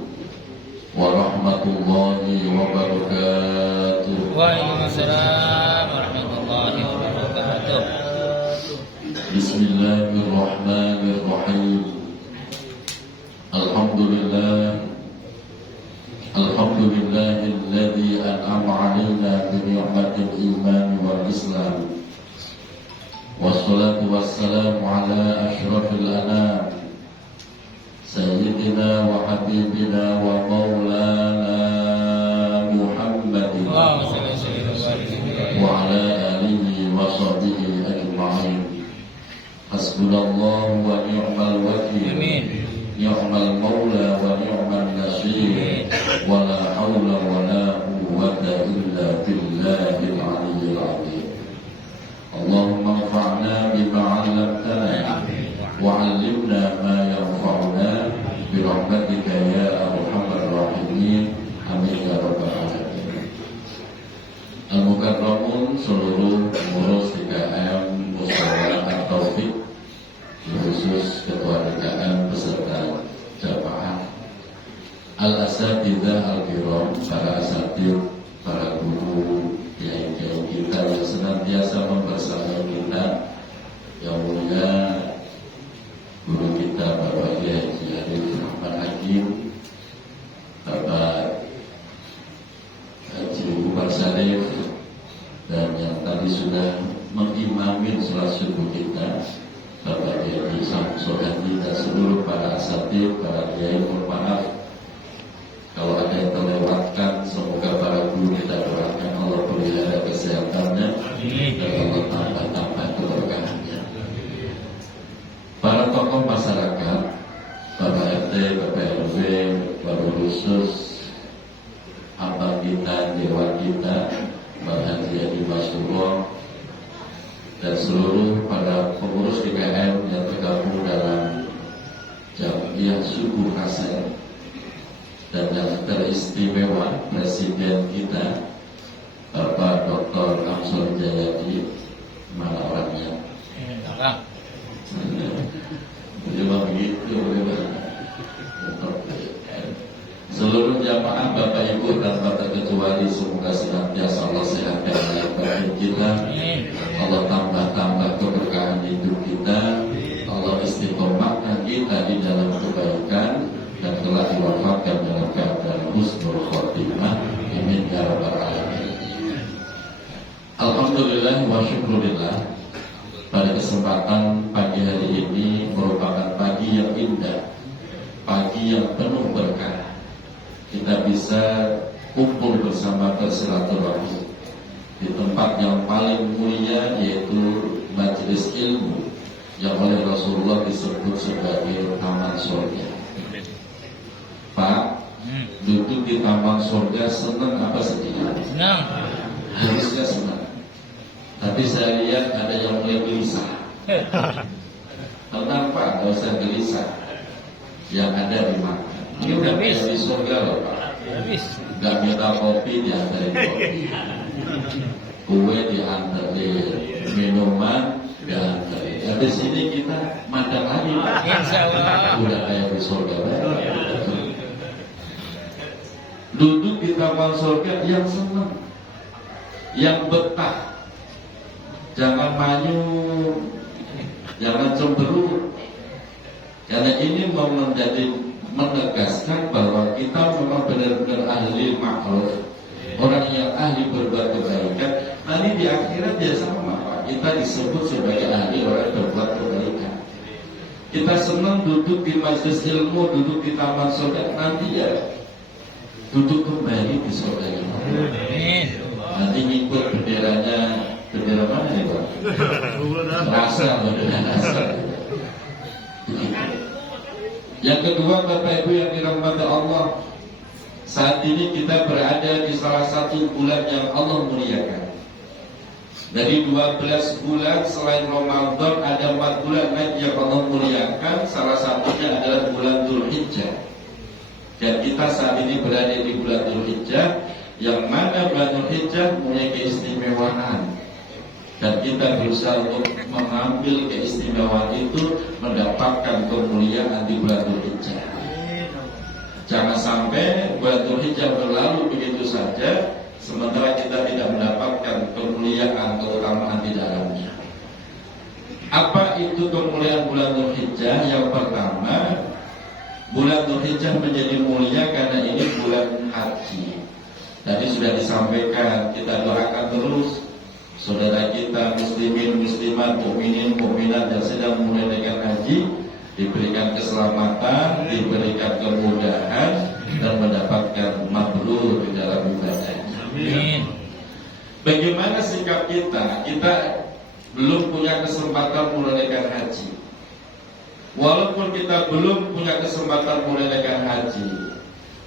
warahmatullahi wabarakatuh. Waalaikumsalam warahmatullahi wabarakatuh. Bismillahirrahmanirrahim. Alhamdulillahilladzi an'ama 'alaina bi ni'matil iman wal islam. Wassalatu wassalamu ala asyrafil anam Sayyidina wa habibina wa maulana Muhammadin wa ala alihi wa sahbihi ajma'in. Hasbunallahu wa ni'mal wakil, ni'mal maula wa ni'mal nasir, wa la hawla wa la quwwata illa billahil aliyyil azim. Allahumma anfa'na bima 'allamtana wa 'allimna ma yanfa'una bi rahmatika ya arhamar rahimin. Amin ya rabbal alamin. Al-Mukarramun, seluruh pengurus DKM Musyawarah At-Taufik, khusus Ketua DKM beserta jamaah, Al-Asatidzah Al-Kiram, para asatidz, para guru, kiai-kiai kita yang senantiasa membersamai kita, yang mulia guru kita Bapak Kiai Haji Arif Rahman Hakim, Bapak Haji Umar Syarif, dan yang tadi sudah mengimamin sholat subuh kita Bapak Kiai Samsul Hadi, dan seluruh para asatidz, para kiai. Mohon maaf kalau ada yang terlewatkan. Semoga para guru kita doakan Allah pelihara kesehatannya dan Allah tambah-tambah keberkahannya. Para tokoh masyarakat, Bapak RT, Bapak RW, Bapak khusus, hamba kita, dewan kita, Bapak Haji Adi Masyuro, dan seluruh para pengurus DKM yang tergabung dalam Jamiah Subuh Kasel, dan yang teristimewa Presiden kita Bapak Dr. Amsur Jayadi, mana orangnya? Cuma begitu. Seluruh jamaah Bapak Ibu dan Bapak terkecuali, semoga senantiasa Allah sehatkan batin kita, Allah tambah-tambah keberkahan hidup kita, Allah istiqomahkan kita di dalam kebaikan, dan telah diwafatkan dalam keadaan husnul khotimah. Amin ya rabbal alamin. Alhamdulillah wa syukurillah. Pada kesempatan pagi hari ini merupakan pagi yang indah, pagi yang penuh berkah. Kita bisa kumpul bersama bersilaturahmi di tempat yang paling mulia, yaitu majelis ilmu yang oleh Rasulullah disebut sebagai taman surga. Pak, duduk di taman surga senang apa sedih? Senang. Harusnya senang. Tapi saya lihat ada yang mulai gelisah. Kenapa? Gak usah gelisah. Yang ada di mana? Ini udah kayak di surga loh Pak. Gak minta kopi diantarin kopi, kue diantarin, minuman diantarin. Habis ini kita makan lagi Pak. Insyaallah. Udah kayak di surga. Duduk di taman surga yang senang, yang betah. Jangan manyun, jangan cemberut. Karena ini mau menegaskan bahwa kita memang benar-benar ahli makhluk, orang yang ahli berbuat kebaikan. Nanti di akhirat dia sama Pak, kita disebut sebagai ahli orang berbuat kebaikan. Kita senang duduk di majelis ilmu, duduk di taman surga, nanti ya duduk kembali di surga ini. Nanti ngikut benderanya, bendera mana ya Pak? Rasa, bendera rasa. Yang kedua, Bapak Ibu yang dirahmati Allah, saat ini kita berada di salah satu bulan yang Allah muliakan. Dari 12 bulan selain Ramadan ada 4 bulan lagi yang Allah muliakan. Salah satunya adalah bulan Dzulhijjah. Dan kita saat ini berada di bulan Dzulhijjah, yang mana bulan Dzulhijjah punya keistimewaan. Dan kita berusaha untuk mengambil keistimewaan itu, mendapatkan kemuliaan di bulan Dzulhijjah. Jangan sampai bulan Dzulhijjah berlalu begitu saja, sementara kita tidak mendapatkan kemuliaan, keutamaan di dalamnya. Apa itu kemuliaan bulan Dzulhijjah? Yang pertama, bulan Dzulhijjah menjadi mulia karena ini bulan haji. Tadi sudah disampaikan, kita doakan terus saudara kita muslimin, muslimat, mukminin, mukminat yang sedang menunaikan haji diberikan keselamatan, diberikan kemudahan dan mendapatkan mabrur di dalam ibadahnya. Bagaimana sikap kita? Kita belum punya kesempatan menunaikan haji. Walaupun kita belum punya kesempatan menunaikan haji,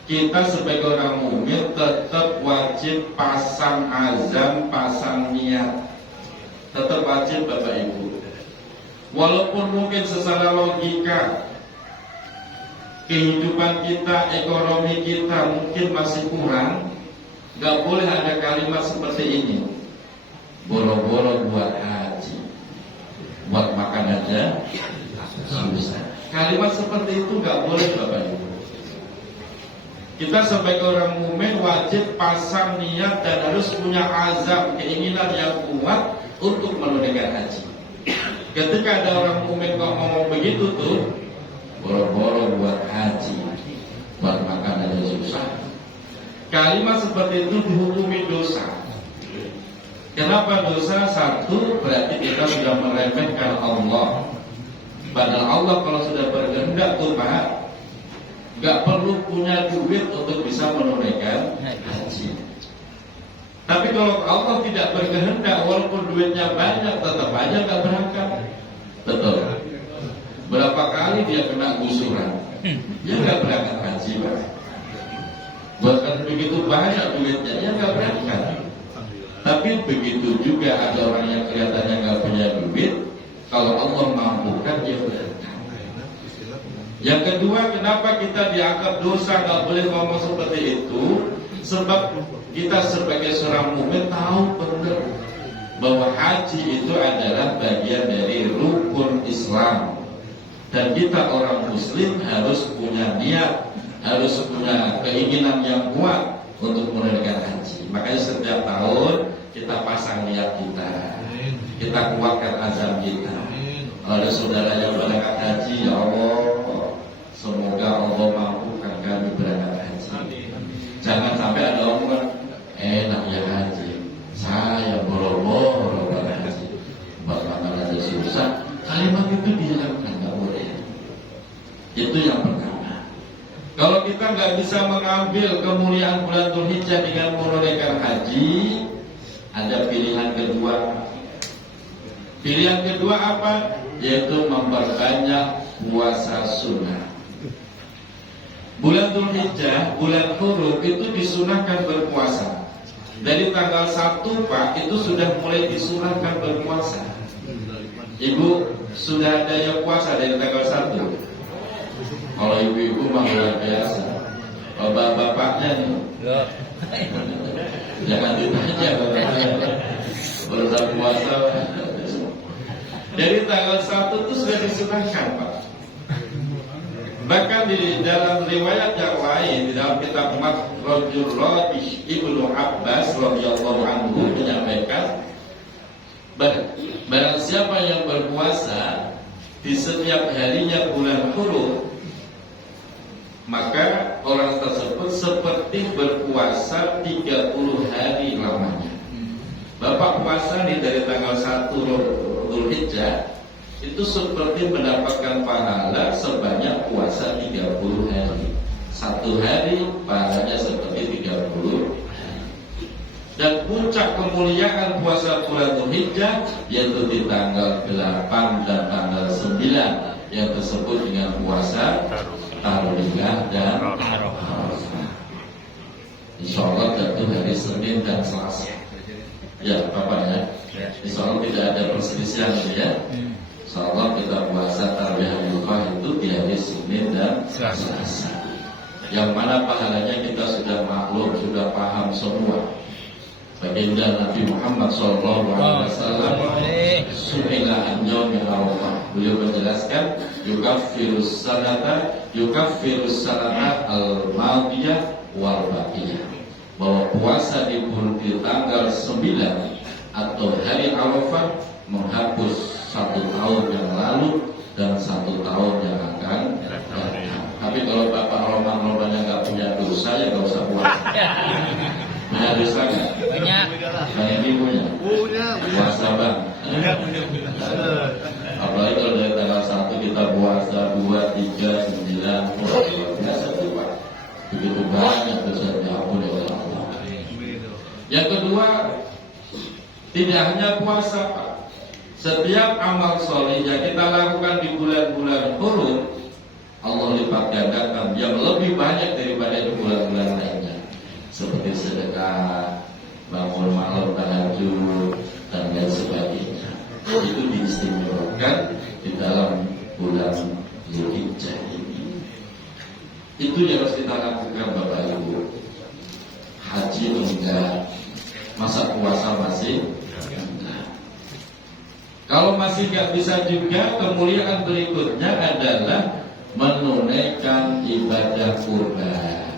kita sebagai orang mukmin tetap wajib pasang azam, pasang niat. Tetap wajib Bapak Ibu. Walaupun mungkin secara logika kehidupan kita, ekonomi kita mungkin masih kurang, gak boleh ada kalimat seperti ini, boro-boro buat haji, buat makan aja susah. Kalimat seperti itu gak boleh Bapak Ibu. Kita sebagai orang mukmin wajib pasang niat dan harus punya azam, keinginan yang kuat untuk menunaikan haji. Ketika ada orang mukmin kok ngomong begitu tuh, boro-boro buat haji, buat makan aja susah. Kalimat seperti itu dihukumi dosa. Kenapa dosa? Satu, berarti kita sudah meremehkan Allah. Padahal Allah kalau sudah berkehendak tuh Pak, gak perlu punya duit untuk bisa menunaikan haji. Tapi kalau Allah tidak berkehendak, walaupun duitnya banyak, tetap aja gak berangkat. Betul. Berapa kali dia kena gusuran, dia gak berangkat haji Pak. Bahkan begitu banyak duitnya, dia gak berangkat. Tapi begitu juga ada orang yang kelihatannya gak punya duit, kalau Allah mampukan dia berangkat. Yang kedua, kenapa kita dianggap dosa gak boleh ngomong seperti itu? Sebab kita sebagai seorang mukmin tahu benar bahwa haji itu adalah bagian dari rukun Islam. Dan kita orang muslim harus punya niat, harus punya keinginan yang kuat untuk menunaikan haji. Makanya setiap tahun kita pasang niat kita kuatkan azam kita. Ada saudara yang berangkat haji, ya Allah, semoga Allah mampukan kami berangkat haji. Jangan sampai ada omongan, enak ya haji, saya boro-boro berangkat haji, makan aja susah. Kalimat itu dihilangkan, nggak boleh. Itu yang pertama. Kalau kita nggak bisa mengambil kemuliaan bulan Dzulhijjah dengan menunaikan haji, ada pilihan kedua. Pilihan kedua apa? Yaitu memperbanyak puasa sunnah. Bulan Dzulhijjah, bulan huruf itu disunahkan berpuasa. Dari tanggal 1 Pak, itu sudah mulai disunahkan berpuasa. Ibu sudah ada yang puasa dari tanggal 1. Kalau ibu-ibu mah luar biasa. Kalau bapak-bapaknya nih, jangan ditanya bapaknya. Berusaha puasa. Dari tanggal 1 itu sudah disunahkan Pak. Bahkan di dalam riwayat yang lain, di dalam kitab Makhrajul Radih Ibnu Abbas radhiyallahu anhu menyampaikan, barang siapa yang berpuasa di setiap harinya bulan huruf, maka orang tersebut seperti berpuasa 30 hari lamanya. Bapak puasa nih dari tanggal 1 Dzulhijjah itu seperti mendapatkan pahala sebanyak puasa 30 hari. Satu hari pahalanya seperti 30 hari. Dan puncak kemuliaan puasa bulan Dzulhijjah yaitu di tanggal 8 dan tanggal 9 yang disebut dengan puasa Tarwiyah dan Arafah. Insyaallah jatuh hari Senin dan Selasa. Ya, Bapak ya. Insyaallah tidak ada perselisihan ya. Insyaallah kita puasa Tarwiyah Arafah itu di hari Senin dan Selasa. Yang mana pahalanya kita sudah maklum, sudah paham semua. Baginda Nabi Muhammad SAW Su'ila an yaumi Arafah. Beliau menjelaskan yukaffirus sanata al-madiyah wal baqiyah, bahwa puasa di tanggal 9 atau hari Arafah menghapus 1 tahun yang lalu dan 1 tahun yang akan datang. Tapi kalau Bapak roman-romannya nggak punya dosa ya nggak usah puasa. Punya dosa nggak? Banyak. Kayak ini punya. Puasa bang. Apalagi kalau dari tanggal 1 kita puasa 2, 3, 9, biasa tuh Pak. Begitu banyak dosanya, ampun oleh Allah. Yang kedua, tidak hanya puasa Pak. Setiap amal soleh yang kita lakukan di bulan-bulan hurum, Allah lipat gandakan yang lebih banyak daripada di bulan-bulan lainnya. Seperti sedekah, bangun malam, tahajud, dan lain sebagainya. Itu diistimewakan di dalam bulan Dzulhijjah ini. Itu yang harus kita lakukan Bapak Ibu. Haji enggak, masa puasa masih enggak. Kalau masih enggak bisa juga, kemuliaan berikutnya adalah menunaikan ibadah kurban.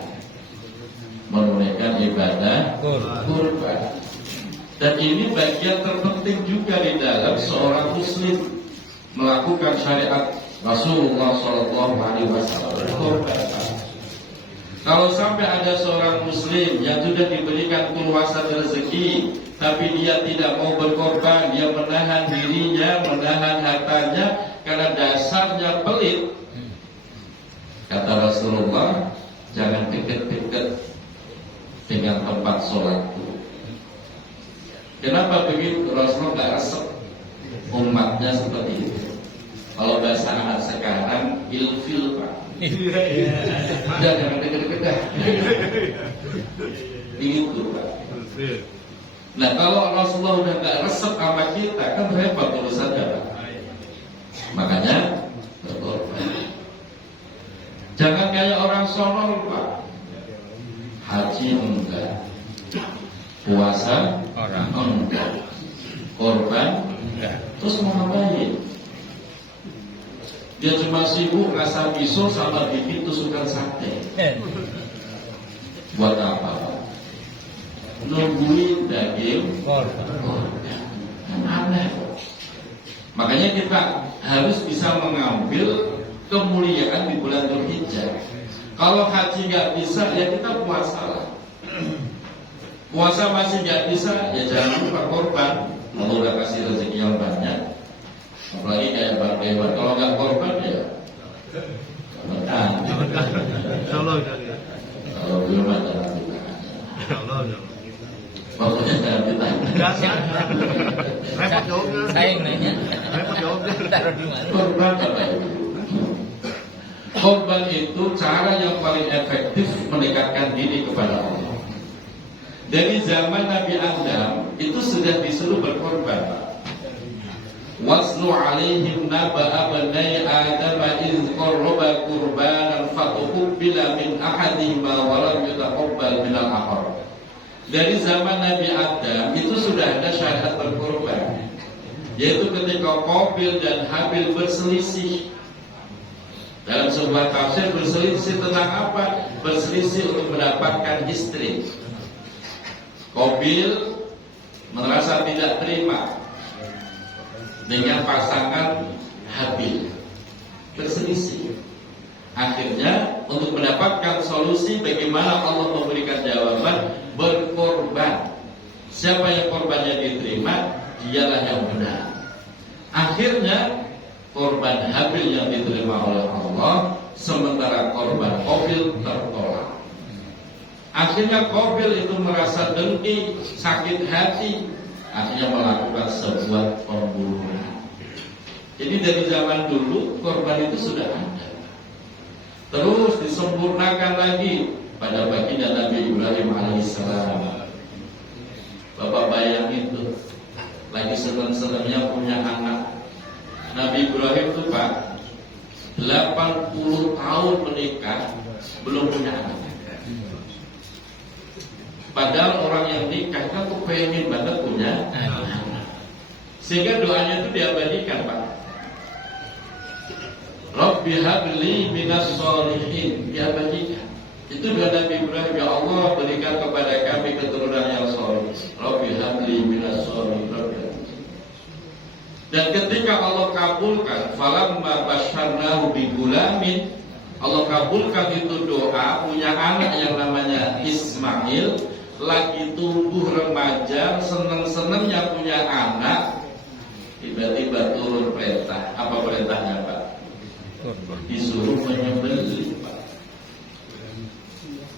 Menunaikan ibadah kurban. Dan ini bagian terpenting juga di dalam seorang muslim melakukan syariat Rasulullah SAW. Kalau sampai ada seorang muslim yang sudah diberikan keluasan rezeki, tapi dia tidak mau berkorban, dia menahan dirinya, menahan hartanya karena dasarnya pelit. Kata Rasulullah, jangan dekat-dekat dengan tempat sholatku. Kenapa begitu? Rasulullah gak resep umatnya seperti itu. Kalau bahasa anak sekarang, ilfil Pak. Jangan dekat-dekat. Begitu Pak. Nah kalau Rasulullah udah gak resep sama kita, kan repot urusannya Pak. Makanya berkorban. Jangan kayak orang sonol Pak. Haji enggak, puasa enggak, korban enggak. Terus mau ngapain? Dia cuma sibuk ngasah pisau sama bikin tusukan sate. Buat apa? Nungguin daging korban. Aneh. Makanya kita harus bisa mengambil kemuliaan di bulan Dzulhijjah. Kalau haji nggak bisa, ya kita puasa lah. Puasa masih nggak bisa, ya jangan lupa korban. Allah udah kasih rezeki yang banyak. Apalagi kayak Bang Dewan, kalau nggak korban ya kalau belum ada pokoknya jangan ditanya. Repot jawabnya. Saya yang nanya. Repot jawabnya. Taruh di mana? Korban apa itu? Korban itu cara yang paling efektif mendekatkan diri kepada Allah. Dari zaman Nabi Adam itu sudah disuruh berkorban. Waslu alaihim naba'a bani Adam iz qarraba qurbanan fatuqbila min ahadihima wa lam yutaqabbal min al-akhar. Dari zaman Nabi Adam itu sudah ada syariat berkorban, yaitu ketika Qabil dan Habil berselisih. Dalam sebuah tafsir berselisih tentang apa? Berselisih untuk mendapatkan istri. Qabil merasa tidak terima dengan pasangan Habil, berselisih. Akhirnya untuk mendapatkan solusi bagaimana Allah memberikan jawaban, berkorban. Siapa yang korbannya diterima, dialah yang benar. Akhirnya korban Habil yang diterima oleh Allah, sementara korban Qabil tertolak. Akhirnya Qabil itu merasa dengki, sakit hati, akhirnya melakukan sebuah pembunuhan. Jadi dari zaman dulu korban itu sudah ada. Terus disempurnakan lagi pada baginda Nabi Ibrahim alaihissalam. Bapak bayangin tuh, lagi senang-senangnya punya anak. Nabi Ibrahim tuh Pak 80 tahun menikah belum punya anak. Padahal orang yang nikah kan tuh pengen banget punya anak. Sehingga doanya itu diabadikan Pak. Rabbi habli minas sholihin, diabadikan. Itu doa Nabi Ibrahim, ya Allah berikan kepada kami keturunan yang soleh. Rabbi habli minas sholihin. Dan ketika Allah kabulkan, falamma basyarnahu bigulamin, Allah kabulkan itu doa, punya anak yang namanya Ismail, lagi tumbuh remaja, seneng-senengnya punya anak, tiba-tiba turun perintah. Apa perintahnya Pak? Disuruh menyembelih Pak.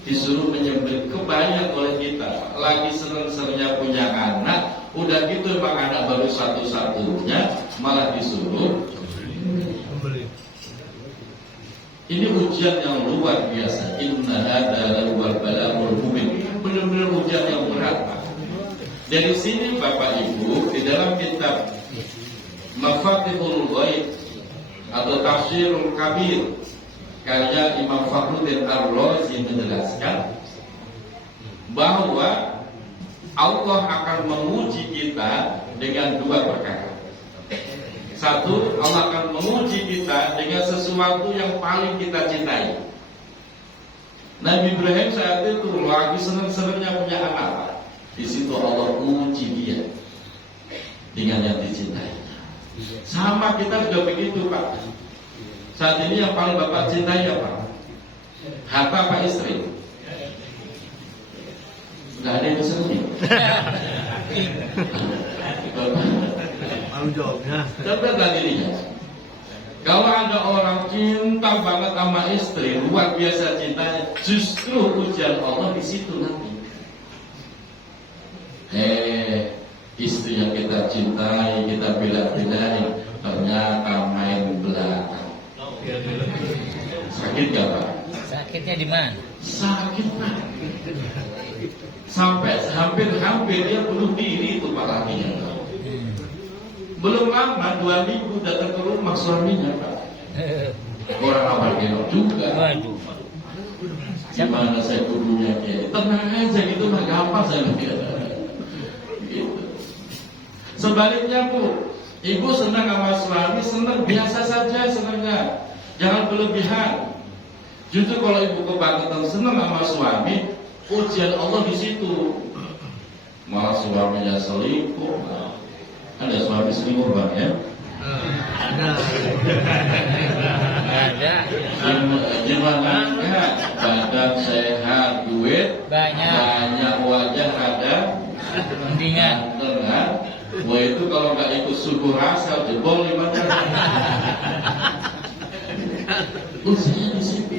Disuruh menyembelih. Kebayang oleh kita, lagi seneng-senengnya punya anak, udah gitu emang anak baru satu-satunya, malah disuruh menyembelih. Ini ujian yang luar biasa. Inna hadza lawal bala'ul mubin. Benar-benar ujian yang berat Pak. Dari sini Bapak Ibu, di dalam kitab Mafatihul Ghaib atau Tafsirul Kabir karya Imam Fakhruddin Ar-Razi menjelaskan bahwa Allah akan menguji kita dengan dua perkara. Satu, Allah akan menguji kita dengan sesuatu yang paling kita cintai. Nabi Ibrahim saat itu lagi senang-senangnya punya anak. Di situ Allah uji dia dengan yang dicintai. Sama kita juga begitu Pak. Saat ini yang paling Bapak cintai apa? Harta apa istri? Gak ada yang bisa nih. Tanggung jawabnya. Coba dirinya. Kalau ada orang cinta banget sama istri, luar biasa cintanya, justru ujian Allah di situ nanti. Istri yang kita cintai, kita bela-belain, ternyata main belakang. Sakit gak Pak? Sakitnya di mana? Sakit Pak. Sampai hampir dia bunuh diri itu Pak lakinya. Belum lama 2 minggu datang ke rumah suaminya Pak. Orang awal genok juga. Waduh. Gimana saya kudunya kayak tenang aja gitu mah gampang saya gitu. Sebaliknya Bu, ibu senang sama suami, senang biasa saja senangnya, jangan berlebihan. Justru kalau ibu kebangetan senang sama suami, ujian Allah di situ. Malah suaminya selingkuh. Ada suami selingkuh Bang ya? Ada. Gimana enggak? Badan sehat, duit Banyak. wajah ada Mendingan. dengan. Wah itu kalau nggak ikut suku rasa jebol 5 jam. Usianya di sini.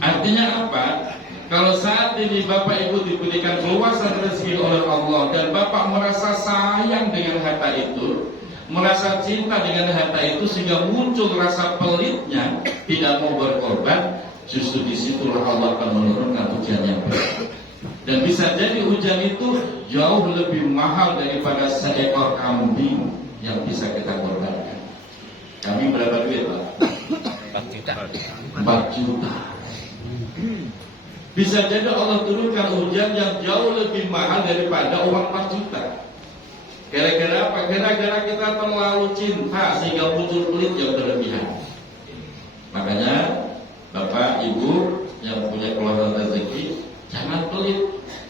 Artinya apa? Kalau saat ini Bapak Ibu diberikan keluasan rezeki oleh Allah dan Bapak merasa sayang dengan harta itu, merasa cinta dengan harta itu sehingga muncul rasa pelitnya, tidak mau berkorban, justru disitulah Allah akan menurunkan ujian yang berat. Dan bisa jadi hujan itu jauh lebih mahal daripada seekor kambing yang bisa kita korbankan. Kambing berapa duit Pak? 4 juta. 4 juta. Bisa jadi Allah turunkan hujan yang jauh lebih mahal daripada uang 4 juta. Gara-gara apa? Gara-gara kita terlalu cinta sehingga muncul pelit yang berlebihan. Makanya Bapak Ibu yang punya keluarga rezeki, jangan pelit.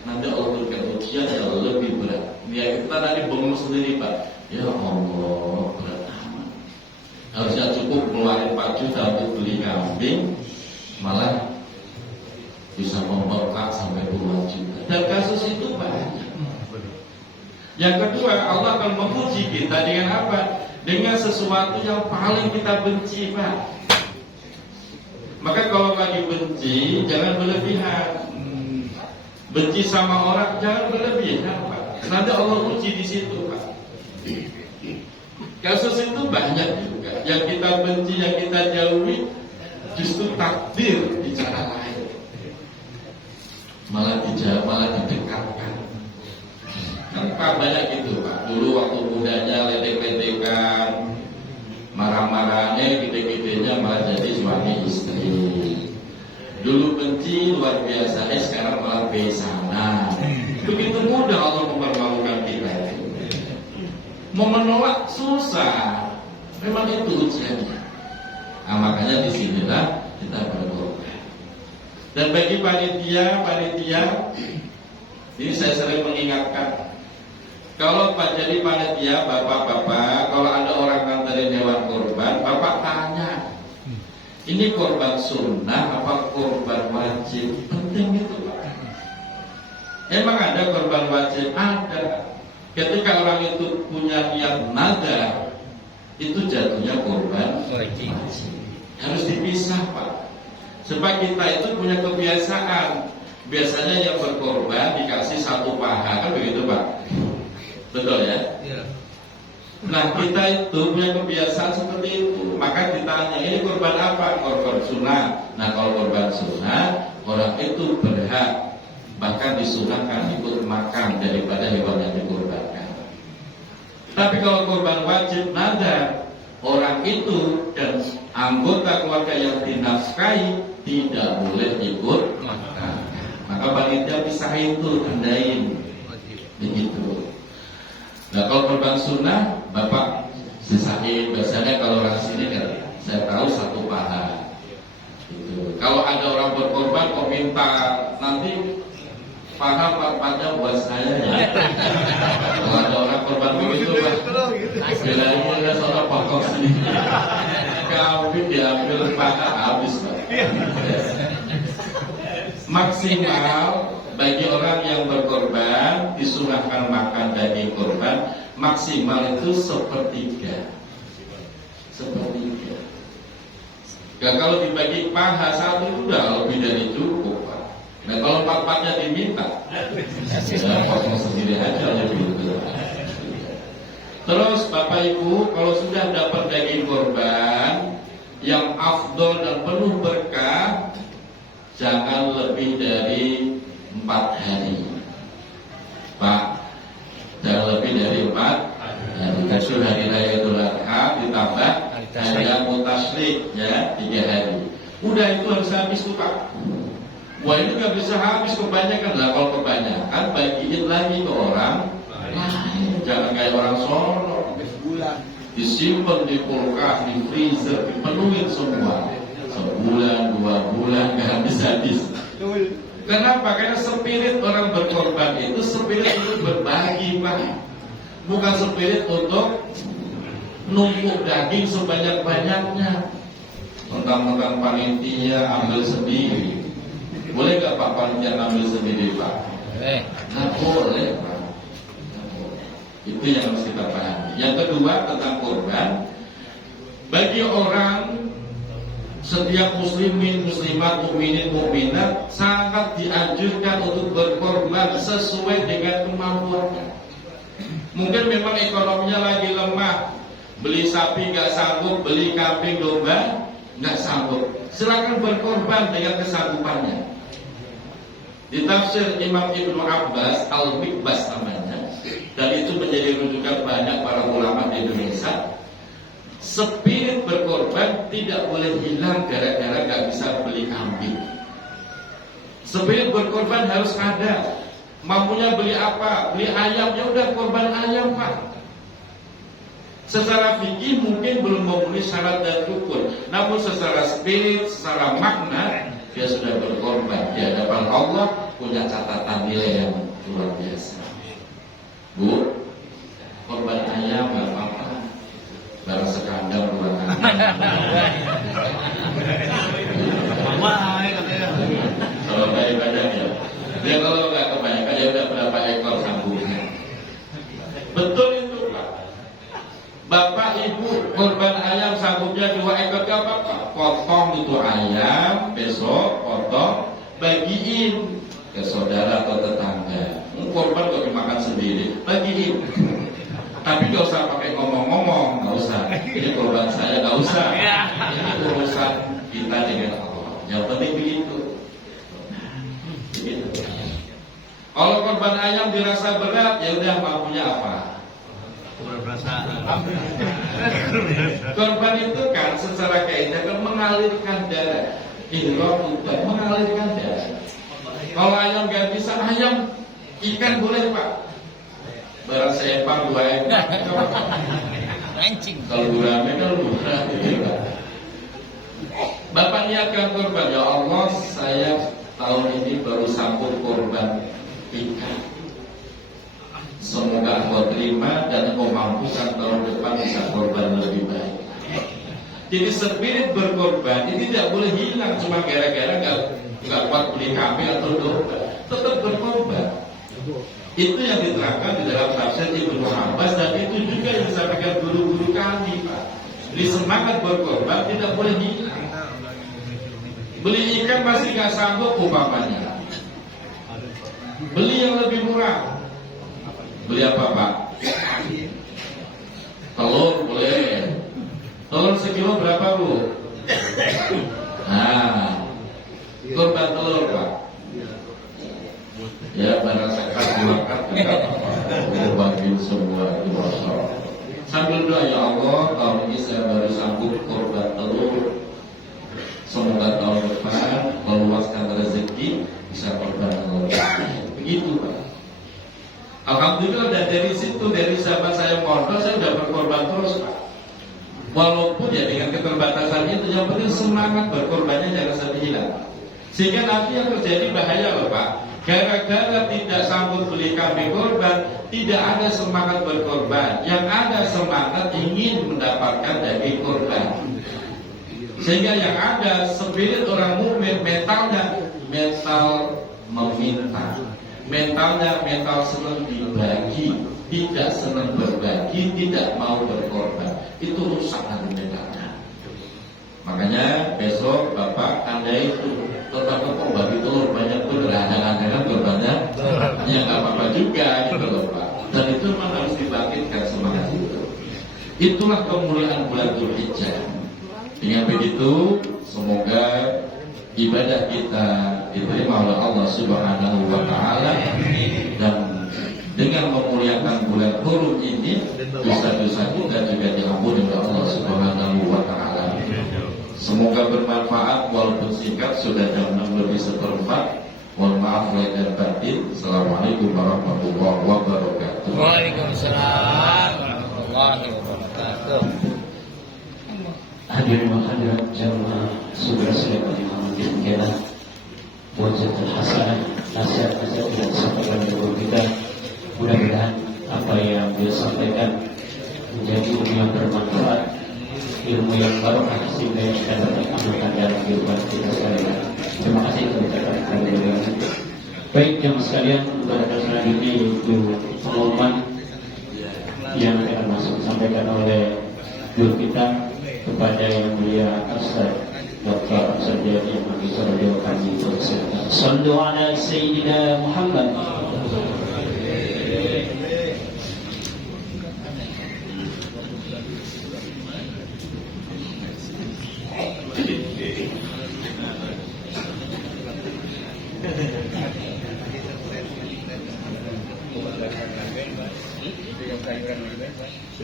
Nanti Allah turunkan ujian yang lebih berat. Biar kita nanti bengong sendiri Pak. Ya Allah, berat amat. Harusnya cukup keluarin 4 juta untuk beli kambing, malah bisa membengkak sampai puluhan juta. Dan kasus itu banyak. Yang kedua, Allah akan menguji kita dengan apa? dengan sesuatu yang paling kita benci, Pak. Maka kalau lagi benci, jangan berlebihan. Benci sama orang jangan berlebihan, Pak. Nanti Allah uji di situ, Pak. Kasus itu banyak juga. Yang kita benci, yang kita jauhi, justru takdir bicara lain. Malah didekatkan. Kan Pak banyak gitu, Pak. Dulu waktu mudanya ledek-ledekan, marah-marahnya, gede-gedenya malah jadi suami istri. Dulu benci luar biasa, sekarang malah besanan. Begitu mudah Allah mempermalukan kita. Mau menolak susah. Memang itu ujiannya. Nah, makanya disinilah kita berkorban. Dan bagi panitia, ini saya sering mengingatkan. Kalau Pak jadi panitia, bapak-bapak, kalau ada orang nganterin hewan kurban, bapak tanya, ini korban sunnah apa korban wajib? Penting itu, Pak. Emang ada korban wajib? Ada. Ketika orang itu punya niat nazar, itu jatuhnya korban wajib. Harus dipisah, Pak. Sebab kita itu punya kebiasaan. Biasanya yang berkorban dikasih satu paha, kan begitu, Pak? Betul ya? Iya. Nah, kita itu punya kebiasaan seperti itu. Maka ditanya, ini korban apa? Korban sunnah. Nah, kalau korban sunnah, orang itu berhak bahkan disunahkan ikut makan daripada hewan yang dikorbankan. Tapi kalau korban wajib nazar, orang itu dan anggota keluarga yang dinafkahi tidak boleh ikut makan. Maka panitia pisah itu, tandain begitu. Nah, kalau korban sunnah, bapak sisain. Biasanya kalau orang sini kan, saya tahu satu paha. Gitu. Kalau ada orang berkorban, kok minta nanti paha-pahanya buat saya ya. Kalau ada orang korban begitu, Pak, bilangnya ada seorang pokok sendiri. Kambing diambil paha habis, Pak. Maksimal bagi orang yang berkorban disunahkan makan daging korban maksimal itu sepertiga. Nah, kalau dibagi paha satu itu udah lebih dari cukup, Pak. Nah, kalau empat-empatnya diminta, ya potong sendiri aja lebih. Terus Bapak Ibu, kalau sudah dapat daging korban yang afdol dan penuh berkah, jangan lebih dari 4 hari, Pak. Jangan lebih dari 4 hari. Kasih hari raya Idul Adha ditambah hari Mutasyrik ya 3 hari. Udah itu harus habis tuh, Pak. Wah, ini nggak bisa habis, kebanyakan lah. Kalau kebanyakan bagiin lagi ke orang lain. Jangan kayak orang sono. Disimpan di kulkas, di freezer, dipenuhin semua. Sebulan, 2 bulan nggak habis-habis. Kenapa? Karena spirit orang berkorban itu spirit untuk berbagi, Pak. Bukan spirit untuk numpuk daging sebanyak-banyaknya. Mentang-mentang panitia ambil sendiri. Boleh nggak Pak panitia ambil sendiri, Pak? Nggak boleh, Pak. Itu yang harus kita pahami. Yang kedua tentang korban, bagi orang setiap muslimin, muslimat, mukminin, mukminat sangat dianjurkan untuk berkorban sesuai dengan kemampuannya. Mungkin memang ekonominya lagi lemah, beli sapi nggak sanggup, beli kambing domba nggak sanggup. Silakan berkorban dengan kesanggupannya. Di tafsir Imam Ibnu Abbas Al-Mikbas namanya, dan itu menjadi rujukan banyak para ulama di Indonesia. Spirit berkorban tidak boleh hilang gara-gara gak bisa beli kambing. Spirit berkorban harus ada. Mampunya beli apa? Beli ayam, ya udah korban ayam, Pak. Secara fikih mungkin belum memenuhi syarat dan rukun, namun secara spirit, secara makna dia sudah berkorban di hadapan Allah, punya catatan nilai yang luar biasa. Bu, korban ayam gak apa-apa. Baru sekandar buat anak. Kalau banyak ya. Dia kalau nggak kebanyakan ya udah berapa ekor sambungnya. Betul itu, Pak. Bapak Ibu punya 2 ekor gak apa-apa, potong itu ayam, besok potong, bagiin ke saudara atau tetangga. Korban kok dimakan sendiri, bagiin. Tapi gak usah pakai ngomong-ngomong, gak usah. Ini korban saya, gak usah. Ini urusan kita dengan Allah. Yang penting begitu. Kalau korban ayam dirasa berat, ya udah mampunya apa? Korban itu kan secara kaidah kan mengalirkan darah. Mengalirkan darah. Kalau ayam gak bisa, ayam ikan boleh Pak. Barang saya Pak 2 ekor. Kalau gurame kan murah gitu Pak. Bapak niatkan korban, ya Allah saya tahun ini baru sambut korban ikan. Semoga Engkau terima dan Engkau mampukan tahun depan bisa korban lebih baik. Jadi spirit berkorban ini tidak boleh hilang cuma gara-gara nggak kuat beli kambing atau domba. Tetap berkorban. Itu yang diterangkan di dalam tafsir Ibnu Abbas dan itu juga yang disampaikan guru-guru kami Pak. Di semangat berkorban tidak boleh hilang. Beli ikan masih nggak sanggup umpamanya. Beli yang lebih murah. Beli apa Pak? Telur boleh. Telur sekilo berapa Bu? Nah, korban telur Pak. Ya barang sekat dimakan tidak apa-apa. Bagiin semua itu masalah. Sambil doa ya Allah, tahun ini saya baru sanggup korban telur. Semoga tahun depan meluaskan rezeki bisa korban telur. Begitu Pak. Alhamdulillah dari situ, dari zaman saya mondok saya sudah berkorban terus Pak. Walaupun ya dengan keterbatasan itu, yang penting semangat berkorbannya jangan sampai hilang. Sehingga nanti yang terjadi bahaya loh Pak. Gara-gara tidak sanggup beli kambing korban, tidak ada semangat berkorban. Yang ada semangat ingin mendapatkan daging korban. Sehingga yang ada spirit orang mukmin mentalnya mental meminta. Mentalnya mental senang dibagi, tidak senang berbagi, tidak mau berkorban. Itu rusak nanti mentalnya. Makanya besok Bapak Anda itu tetap kok bagi telur banyak benar, jangan-jangan korbannya ya nggak apa-apa juga gitu loh Pak. Dan itu memang harus dibangkitkan semangat itu. Itulah kemuliaan bulan Dzulhijjah. Dengan begitu semoga ibadah kita diterima oleh Allah Subhanahu wa taala dan dengan memuliakan bulan hurum ini dosa-dosa kita juga diampuni oleh Allah Subhanahu wa taala. Semoga bermanfaat walaupun singkat, sudah jam 6:04. Mohon maaf lahir dan batin. Assalamualaikum warahmatullahi wabarakatuh. Waalaikumsalam warahmatullahi wabarakatuh. Hadirin wa hadirat jamaah saudara sekalian yang demikianlah wajibul hasanah nasihat-nasihat yang disampaikan oleh kita. Mudah-mudahan apa yang beliau sampaikan menjadi ilmu yang bermanfaat, ilmu yang barokah sehingga kita dapat amalkan dalam kehidupan kita sekalian. Terima kasih kepada kalian. Baik jamaah sekalian, untuk selanjutnya yaitu pengumuman yang akan masuk disampaikan oleh guru kita kepada yang mulia Ustaz Dr. Sarjana yang mengisahkan kami persilakan. Sallu ala Sayyidina Muhammad.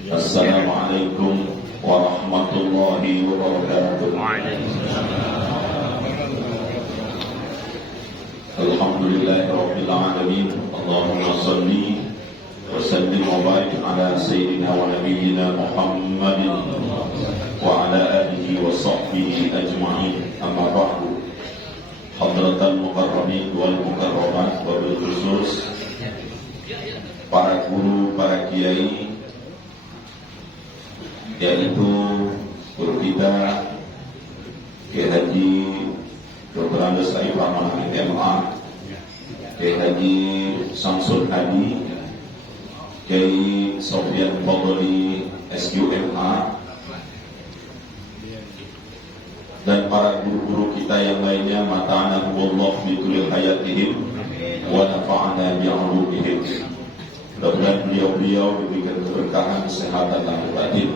Assalamualaikum warahmatullahi wabarakatuh. Alhamdulillahirabbil alamin. Allahumma shalli wa sallim wa barik ala sayyidina wa nabiyyina Muhammadin wa ala alihi wa sahbihi ajma'in. Amma ba'du. Hadratal mukarramin wal mukarramat wa bil khusus para guru, para kiai, yaitu guru kita Kiai Haji Dr. Andes Saif Rahman MA, Kiai Haji Samsul Hadi, Kiai Sofyan Fadli SQMA, dan para guru-guru kita yang lainnya, mata'anahumullah bitulil hayatihim wa nafa'ana bi'ulumihim. Mudah-mudahan beliau-beliau diberikan keberkahan, kesehatan lahir batin.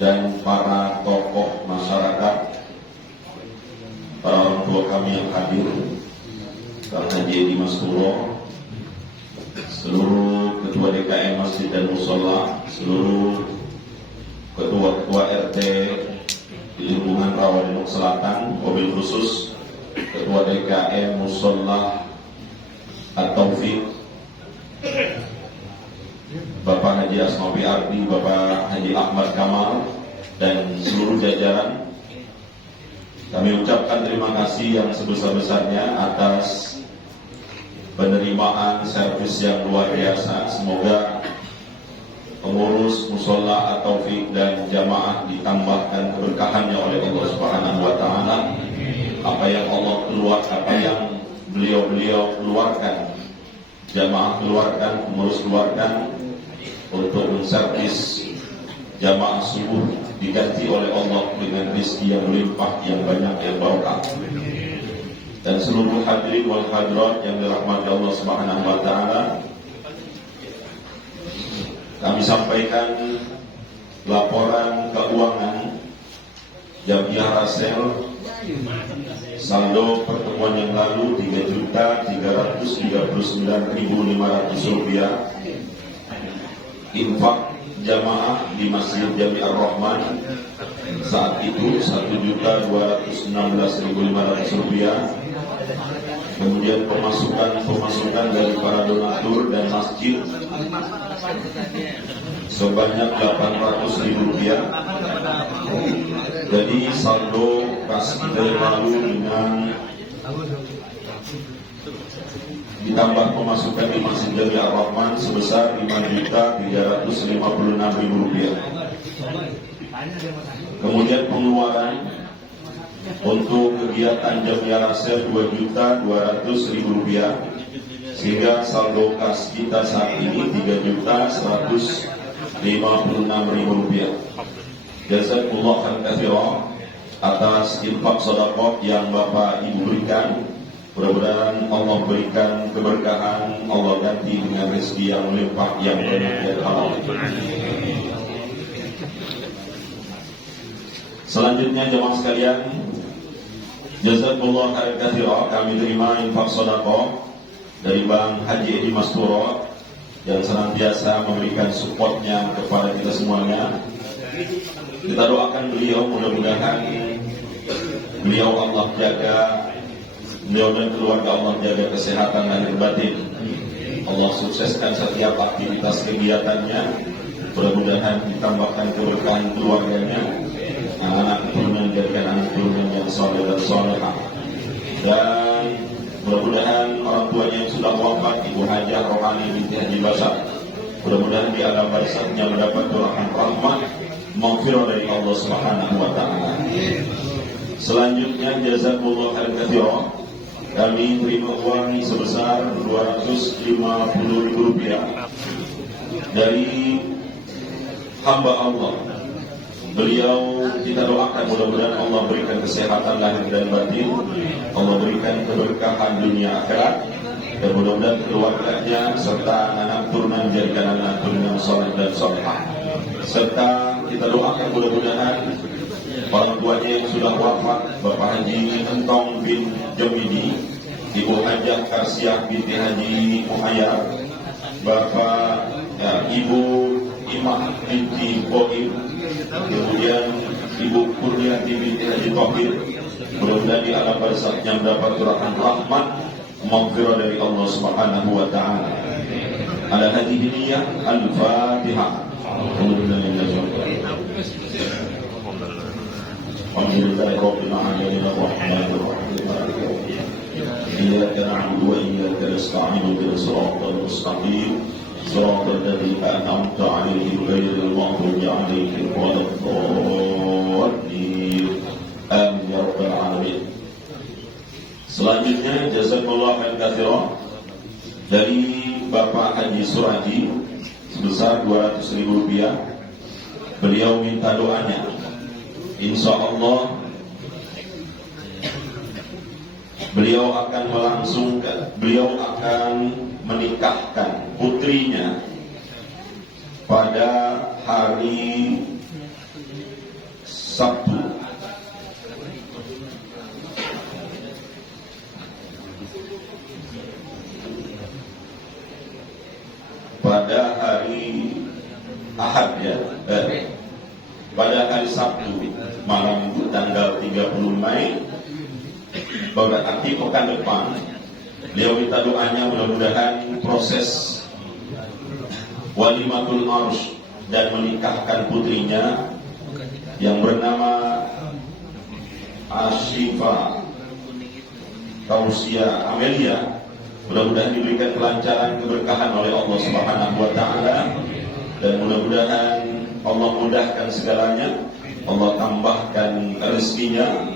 Dan para tokoh masyarakat, para orang tua kami yang hadir, Pak Haji Edi Masturo, seluruh ketua DKM Masjid dan Musola, seluruh ketua-ketua RT di lingkungan Rawadenuk Selatan, mobil khusus ketua DKM Musola At-Taufiq, Bapak Haji Asmawi Ardi, Bapak Haji Ahmad Kamal, dan seluruh jajaran. Kami ucapkan terima kasih yang sebesar-besarnya atas penerimaan servis yang luar biasa. Semoga pengurus Musola At-Taufiq dan jamaah ditambahkan keberkahannya oleh Allah Subhanahu wa taala. Apa yang Allah keluarkan, apa yang beliau-beliau keluarkan, jamaah keluarkan, pengurus keluarkan untuk menservis jamaah subuh, diganti oleh Allah dengan rezeki yang melimpah, yang banyak, yang barokah. Dan seluruh hadirin wal hadirat yang dirahmati Allah Subhanahu wa taala, kami sampaikan laporan keuangan Jamiah Rasel saldo pertemuan yang lalu Rp3.339.500. Infak jamaah di Masjid Jami Ar-Rahman saat itu Rp1.216.500. Kemudian pemasukan dari para donatur dan masjid sebanyak Rp800.000. Jadi saldo kas kita yang lalu dengan ditambah pemasukan di Masjid Jami Ar-Rahman sebesar Rp5.356.000. Kemudian pengeluaran untuk kegiatan Jamiah Rasel Rp2.200.000, sehingga saldo kas kita saat ini Rp3.156.000. Jazakumullah khairan atas infak sedekah yang Bapak Ibu berikan. Mudah-mudahan Allah berikan keberkahan, Allah ganti dengan rezeki yang melimpah, yang banyak dan halal. Selanjutnya jemaah sekalian, jazakumullah khairan, kami terima infak sedekah dari Bang Haji Edi Masturo yang senantiasa memberikan supportnya kepada kita semuanya. Kita doakan beliau, mudah-mudahan beliau Allah jaga, beliau dan keluarga Allah jaga kesehatan lahir batin. Allah sukseskan setiap aktivitas kegiatannya. Mudah-mudahan ditambahkan keberkahan keluarganya, anak keturunan jadikan anak keturunan yang saleh dan salehah. Dan mudah-mudahan orang tuanya yang sudah wafat, Ibu Hajah Rohani binti Haji Basar, mudah-mudahan di alam barzaknya mendapat rahmat maghfirah dari Allah Subhanahu wa taala. Selanjutnya jazakumullah khairan, kami terima uang sebesar Rp250.000 dari hamba Allah. Beliau kita doakan mudah-mudahan Allah berikan kesehatan lahir dan batin, Allah berikan keberkahan dunia akhirat, dan mudah-mudahan keluarganya serta anak turunan jadikan anak turunan saleh dan salehah. Serta kita doakan mudah-mudahan orang tuanya yang sudah wafat, Bapak Haji Entong bin Jamidi, Ibu Hajah Karsiah binti Haji Muhayyar, Bapak Ibu Imah binti Bohim, kemudian Ibu Kurniati binti Haji Tohir, mudah-mudahan di alam barzaknya mendapat rahmat maghfirah dari Allah Subhanahu wa taala. Ala hadhihi niyyah al-Fatihah. Alhamdulillahi rabbil alamin arrahmanir rahim. Iyyaka na'budu wa iyyaka nasta'in ihdinas siratal mustaqim siratal ladzina an'amta 'alaihim ghairil maghdubi 'alaihim waladdallin. Amin ya rabbal alamin. Selanjutnya jazakallahu khairan dari Bapak Haji Suradi sebesar Rp200.000. Beliau minta doanya, insya Allah beliau akan menikahkan putrinya pada hari Sabtu pada hari Ahad ya, pada hari Sabtu malam tanggal 30 Mei, berarti pekan depan. Beliau minta doanya mudah-mudahan proses walimatul arus dan menikahkan putrinya yang bernama Ashifa Tausia Amelia mudah-mudahan diberikan kelancaran, keberkahan oleh Allah Subhanahu wa taala, dan mudah-mudahan Allah mudahkan segalanya, Allah tambahkan rezekinya,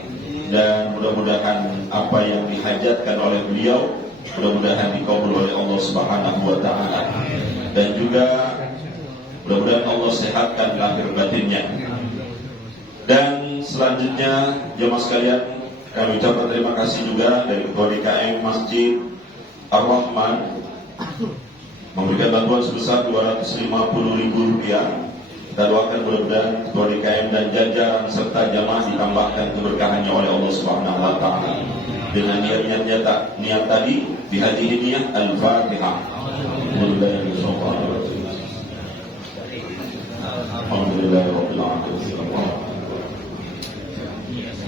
dan mudah-mudahan apa yang dihajatkan oleh beliau mudah-mudahan dikabul oleh Allah Subhanahu wa taala, dan juga mudah-mudahan Allah sehatkan lahir batinnya. Dan selanjutnya jemaah sekalian, kami ucapkan terima kasih juga dari Ketua DKM Masjid Ar-Rahman memberikan bantuan sebesar Rp250.000. Kita doakan mudah-mudahan Ketua DKM dan jajaran serta jamaah ditambahkan keberkahannya oleh Allah Subhanahu wa taala. Dengan niat tadi dihadiri niat Al-Fatihah. Alhamdulillahirabbil alamin.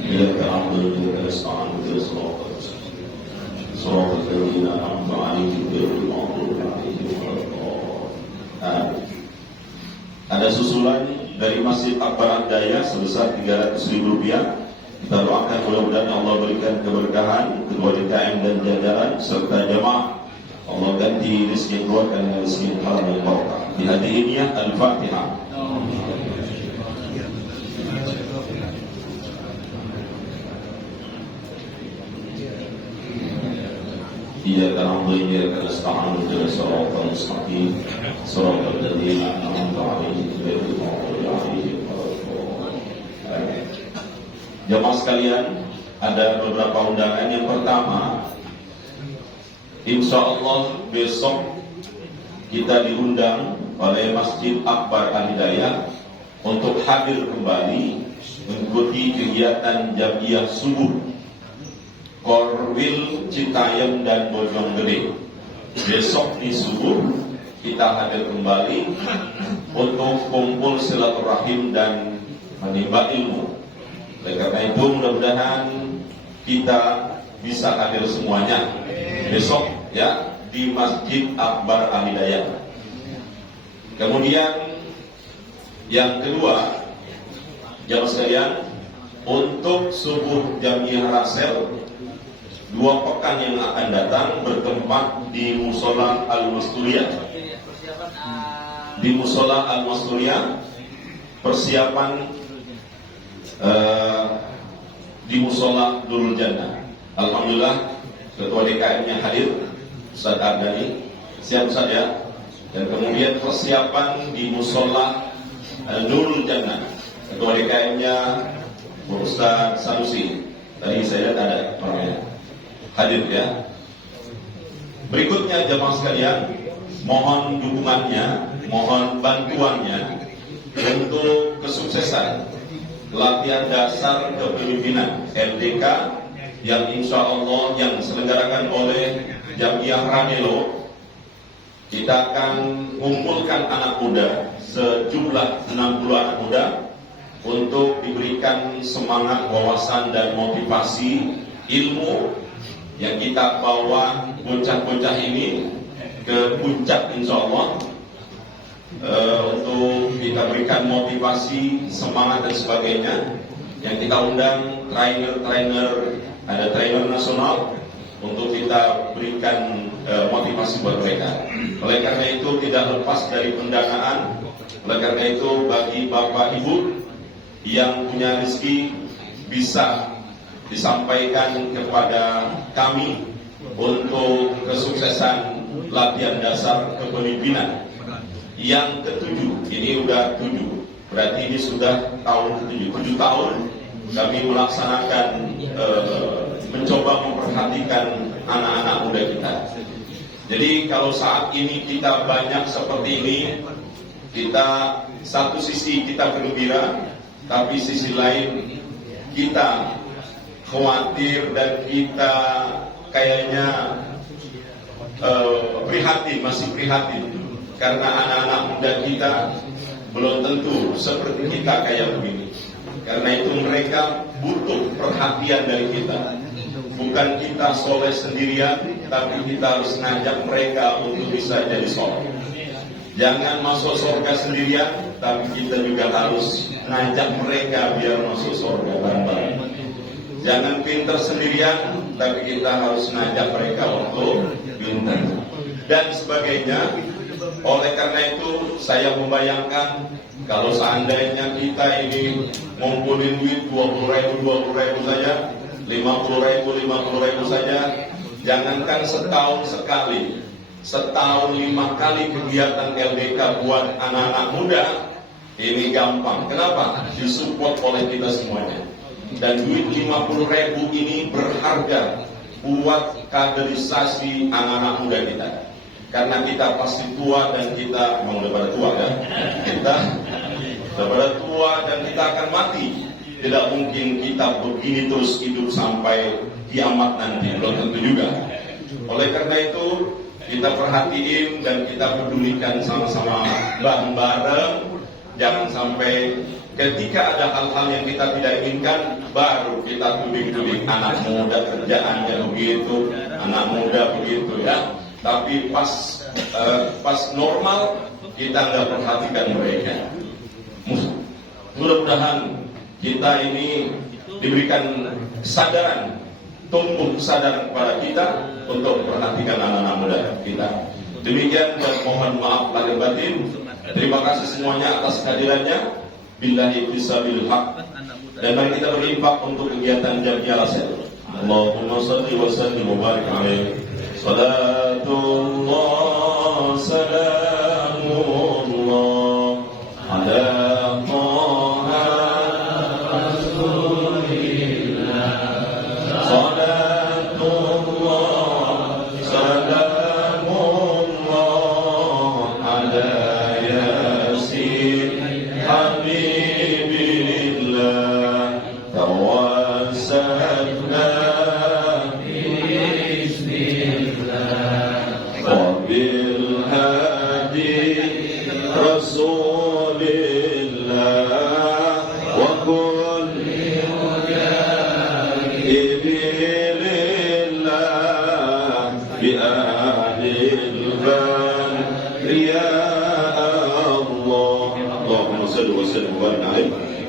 إياك نعبد وإياك نستعين اهدنا الصراط الذين أنعمت عليهم غير المغضوب عليهم ولا الضالين. Ada susulan dari Masjid Akbar Andaya sebesar Rp300.000. Kita doakan mudah-mudahan Allah berikan keberkahan ketua DKM dan jajaran serta jamaah. Allah ganti rezeki keluarga dengan rezeki halal dan barakah. Dihadiri niat Al-Fatihah. إياك نعبد وإياك نستعين اهدنا الصراط المستقيم صراط الذين أنعمت عليهم غير المغضوب عليهم ولا الضالين. Jemaah sekalian, ada beberapa undangan. Yang pertama, insya Allah besok kita diundang oleh Masjid Akbar Al-Hidayah untuk hadir kembali mengikuti kegiatan Jamiah Subuh Korwil, Citayam dan Bojonggede. Besok di subuh kita hadir kembali untuk kumpul silaturahim dan menimba ilmu. Oleh karena itu mudah-mudahan kita bisa hadir semuanya besok ya di Masjid Akbar Al-Hidayah. Kemudian yang kedua, jamaah sekalian, untuk subuh Jamiah Rasel 2 pekan yang akan datang bertempat di Musola Al-Masturiyah. Di Musola Al-Masturiyah persiapan di Musola Nurul Jannah. Alhamdulillah Ketua DKM-nya hadir, Ustaz Ardani, siap Ustaz ya. Dan kemudian persiapan di Musola Nurul Jannah. Ketua DKM-nya Ustaz Sanusi. Tadi saya lihat ada orangnya hadir ya. Berikutnya jemaah sekalian, mohon dukungannya, mohon bantuannya untuk kesuksesan latihan dasar kepemimpinan LDK yang insya Allah yang diselenggarakan oleh Jamiah Ranelo. Kita akan kumpulkan anak muda sejumlah 60 anak muda untuk diberikan semangat, wawasan dan motivasi ilmu yang kita bawa bocah-bocah ini ke puncak insya Allah, untuk kita berikan motivasi, semangat dan sebagainya. Yang kita undang trainer, ada trainer nasional untuk kita berikan motivasi buat mereka. Oleh karena itu tidak lepas dari pendanaan. Oleh karena itu bagi bapak ibu yang punya rezeki bisa disampaikan kepada kami untuk kesuksesan latihan dasar kepemimpinan yang ke-7. Ini udah 7, berarti ini sudah tahun ke-7. 7 tahun kami melaksanakan mencoba memperhatikan anak-anak muda kita. Jadi kalau saat ini kita banyak seperti ini, kita satu sisi kita gembira, tapi sisi lain kita khawatir dan kita kayaknya masih prihatin karena anak-anak muda kita belum tentu seperti kita kayak begini. Karena itu mereka butuh perhatian dari kita. Bukan kita soleh sendirian, tapi kita harus ngajak mereka untuk bisa jadi soleh. Jangan masuk surga sendirian, tapi kita juga harus ngajak mereka biar masuk surga bareng-bareng. Jangan pintar sendirian, tapi kita harus ngajak mereka untuk pintar dan sebagainya. Oleh karena itu saya membayangkan kalau seandainya kita ini ngumpulin duit 20.000 saja, 50.000 saja, jangankan setahun sekali, setahun 5 kali kegiatan LDK buat anak-anak muda, ini gampang. Kenapa? Disupport oleh kita semuanya. Dan duit 50.000 ini berharga buat kaderisasi anak-anak muda kita. Karena kita pasti tua dan kita mau udah pada tua ya. Kita udah pada tua dan kita akan mati. Tidak mungkin kita begini terus hidup sampai kiamat nanti, belum tentu juga. Oleh karena itu kita perhatiin dan kita pedulikan sama-sama bareng-bareng. Jangan sampai ketika ada hal-hal yang kita tidak inginkan, baru kita tuding-tuding anak muda kerjaannya begitu, anak muda begitu ya. Tapi pas normal kita nggak perhatikan mereka. Mudah-mudahan kita ini diberikan kesadaran, tumbuh kesadaran kepada kita untuk memperhatikan anak-anak muda kita. Demikian dan mohon maaf lahir batin. Terima kasih semuanya atas kehadirannya. Billahi fisabilil haq. Dan mari kita berinfak untuk kegiatan Jamiyah Rasul. Allahumma shalli wa sallim wa barik alaihi. Salatullah salamullah ala Taha Rasulillah. Salatullah salamullah ala Yasin Habibillah. Tawassalna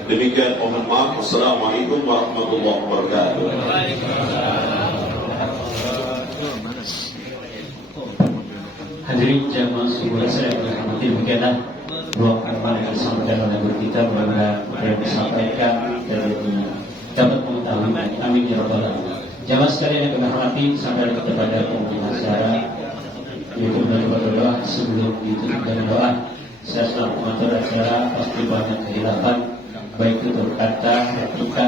Demikian, mohon maaf. Assalamualaikum warahmatullahi wabarakatuh. Hadirin jamaah subuh saya berhormati, demikianlah dua amal yang disampaikan oleh kita, semoga yang disampaikan dan dapat mengetahui. Amin ya rabbal alamin. Jamaah sekalian yang kami hormati, sampai kepada penghubung acara, yaitu berdoa sebelum ditutup dengan doa. Saya selaku pengatur acara pasti banyak kehilapan, baik itu kata, replika,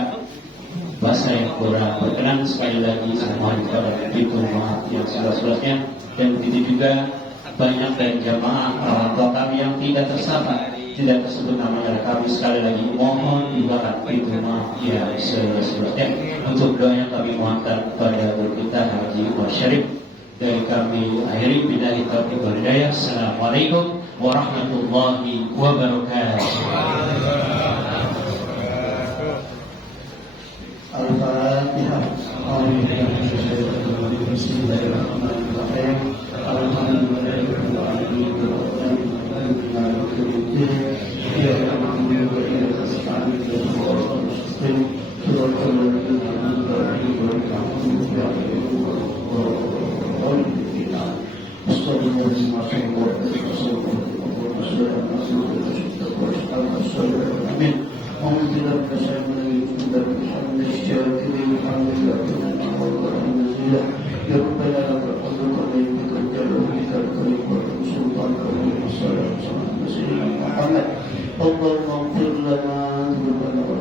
bahasa yang kurang berkenan. Sekali lagi saya mohon kepada itu maaf yang seluas-luasnya. Dan begitu juga banyak dari jamaah orang tua kami yang tidak tersapa, tidak tersebut namanya. Kami sekali lagi mohon juga itu maaf yang seluas-luasnya. Untuk doa yang kami mohonkan kepada guru kita Haji Umar Syarif. Dari kami akhiri billahi taufiq wal hidayah. Assalamualaikum warahmatullahi wabarakatuh. Al-Fatihah. Bismillahirrahmanirrahim. Allahumma ighfir lana dhunubana wa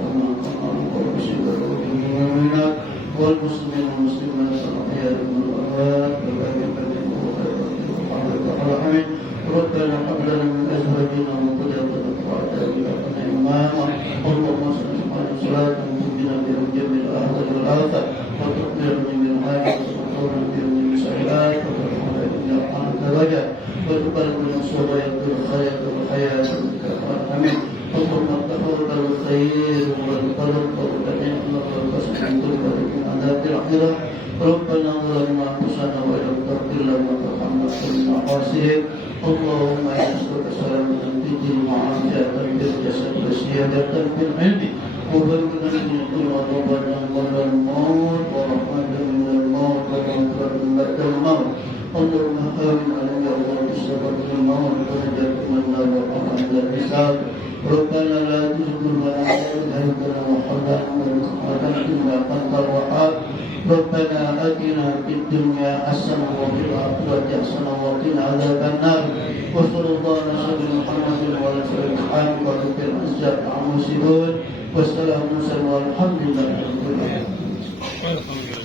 وأحسن المقاصد اللهم يسرك سلامة في الدين وعافية في الجسد وسيادة في العلم وبلغنا من كل ربنا قبل الموت ورحمة من الموت ومغفرة بعد الموت اللهم آمين علينا وتسبب الموت ونجاة من النار وعند الحساب ربنا لا تزغ قلوبنا بعد إذ هديتنا وهب لنا من لدنك إنك أنت الوهاب ربنا آتنا في الدنيا حسنة وفي الآخرة حسنة وقنا عذاب النار وصلى الله على سيدنا محمد وعلى آله وصحبه وسلم والسلام عليكم والحمد لله رب العالمين.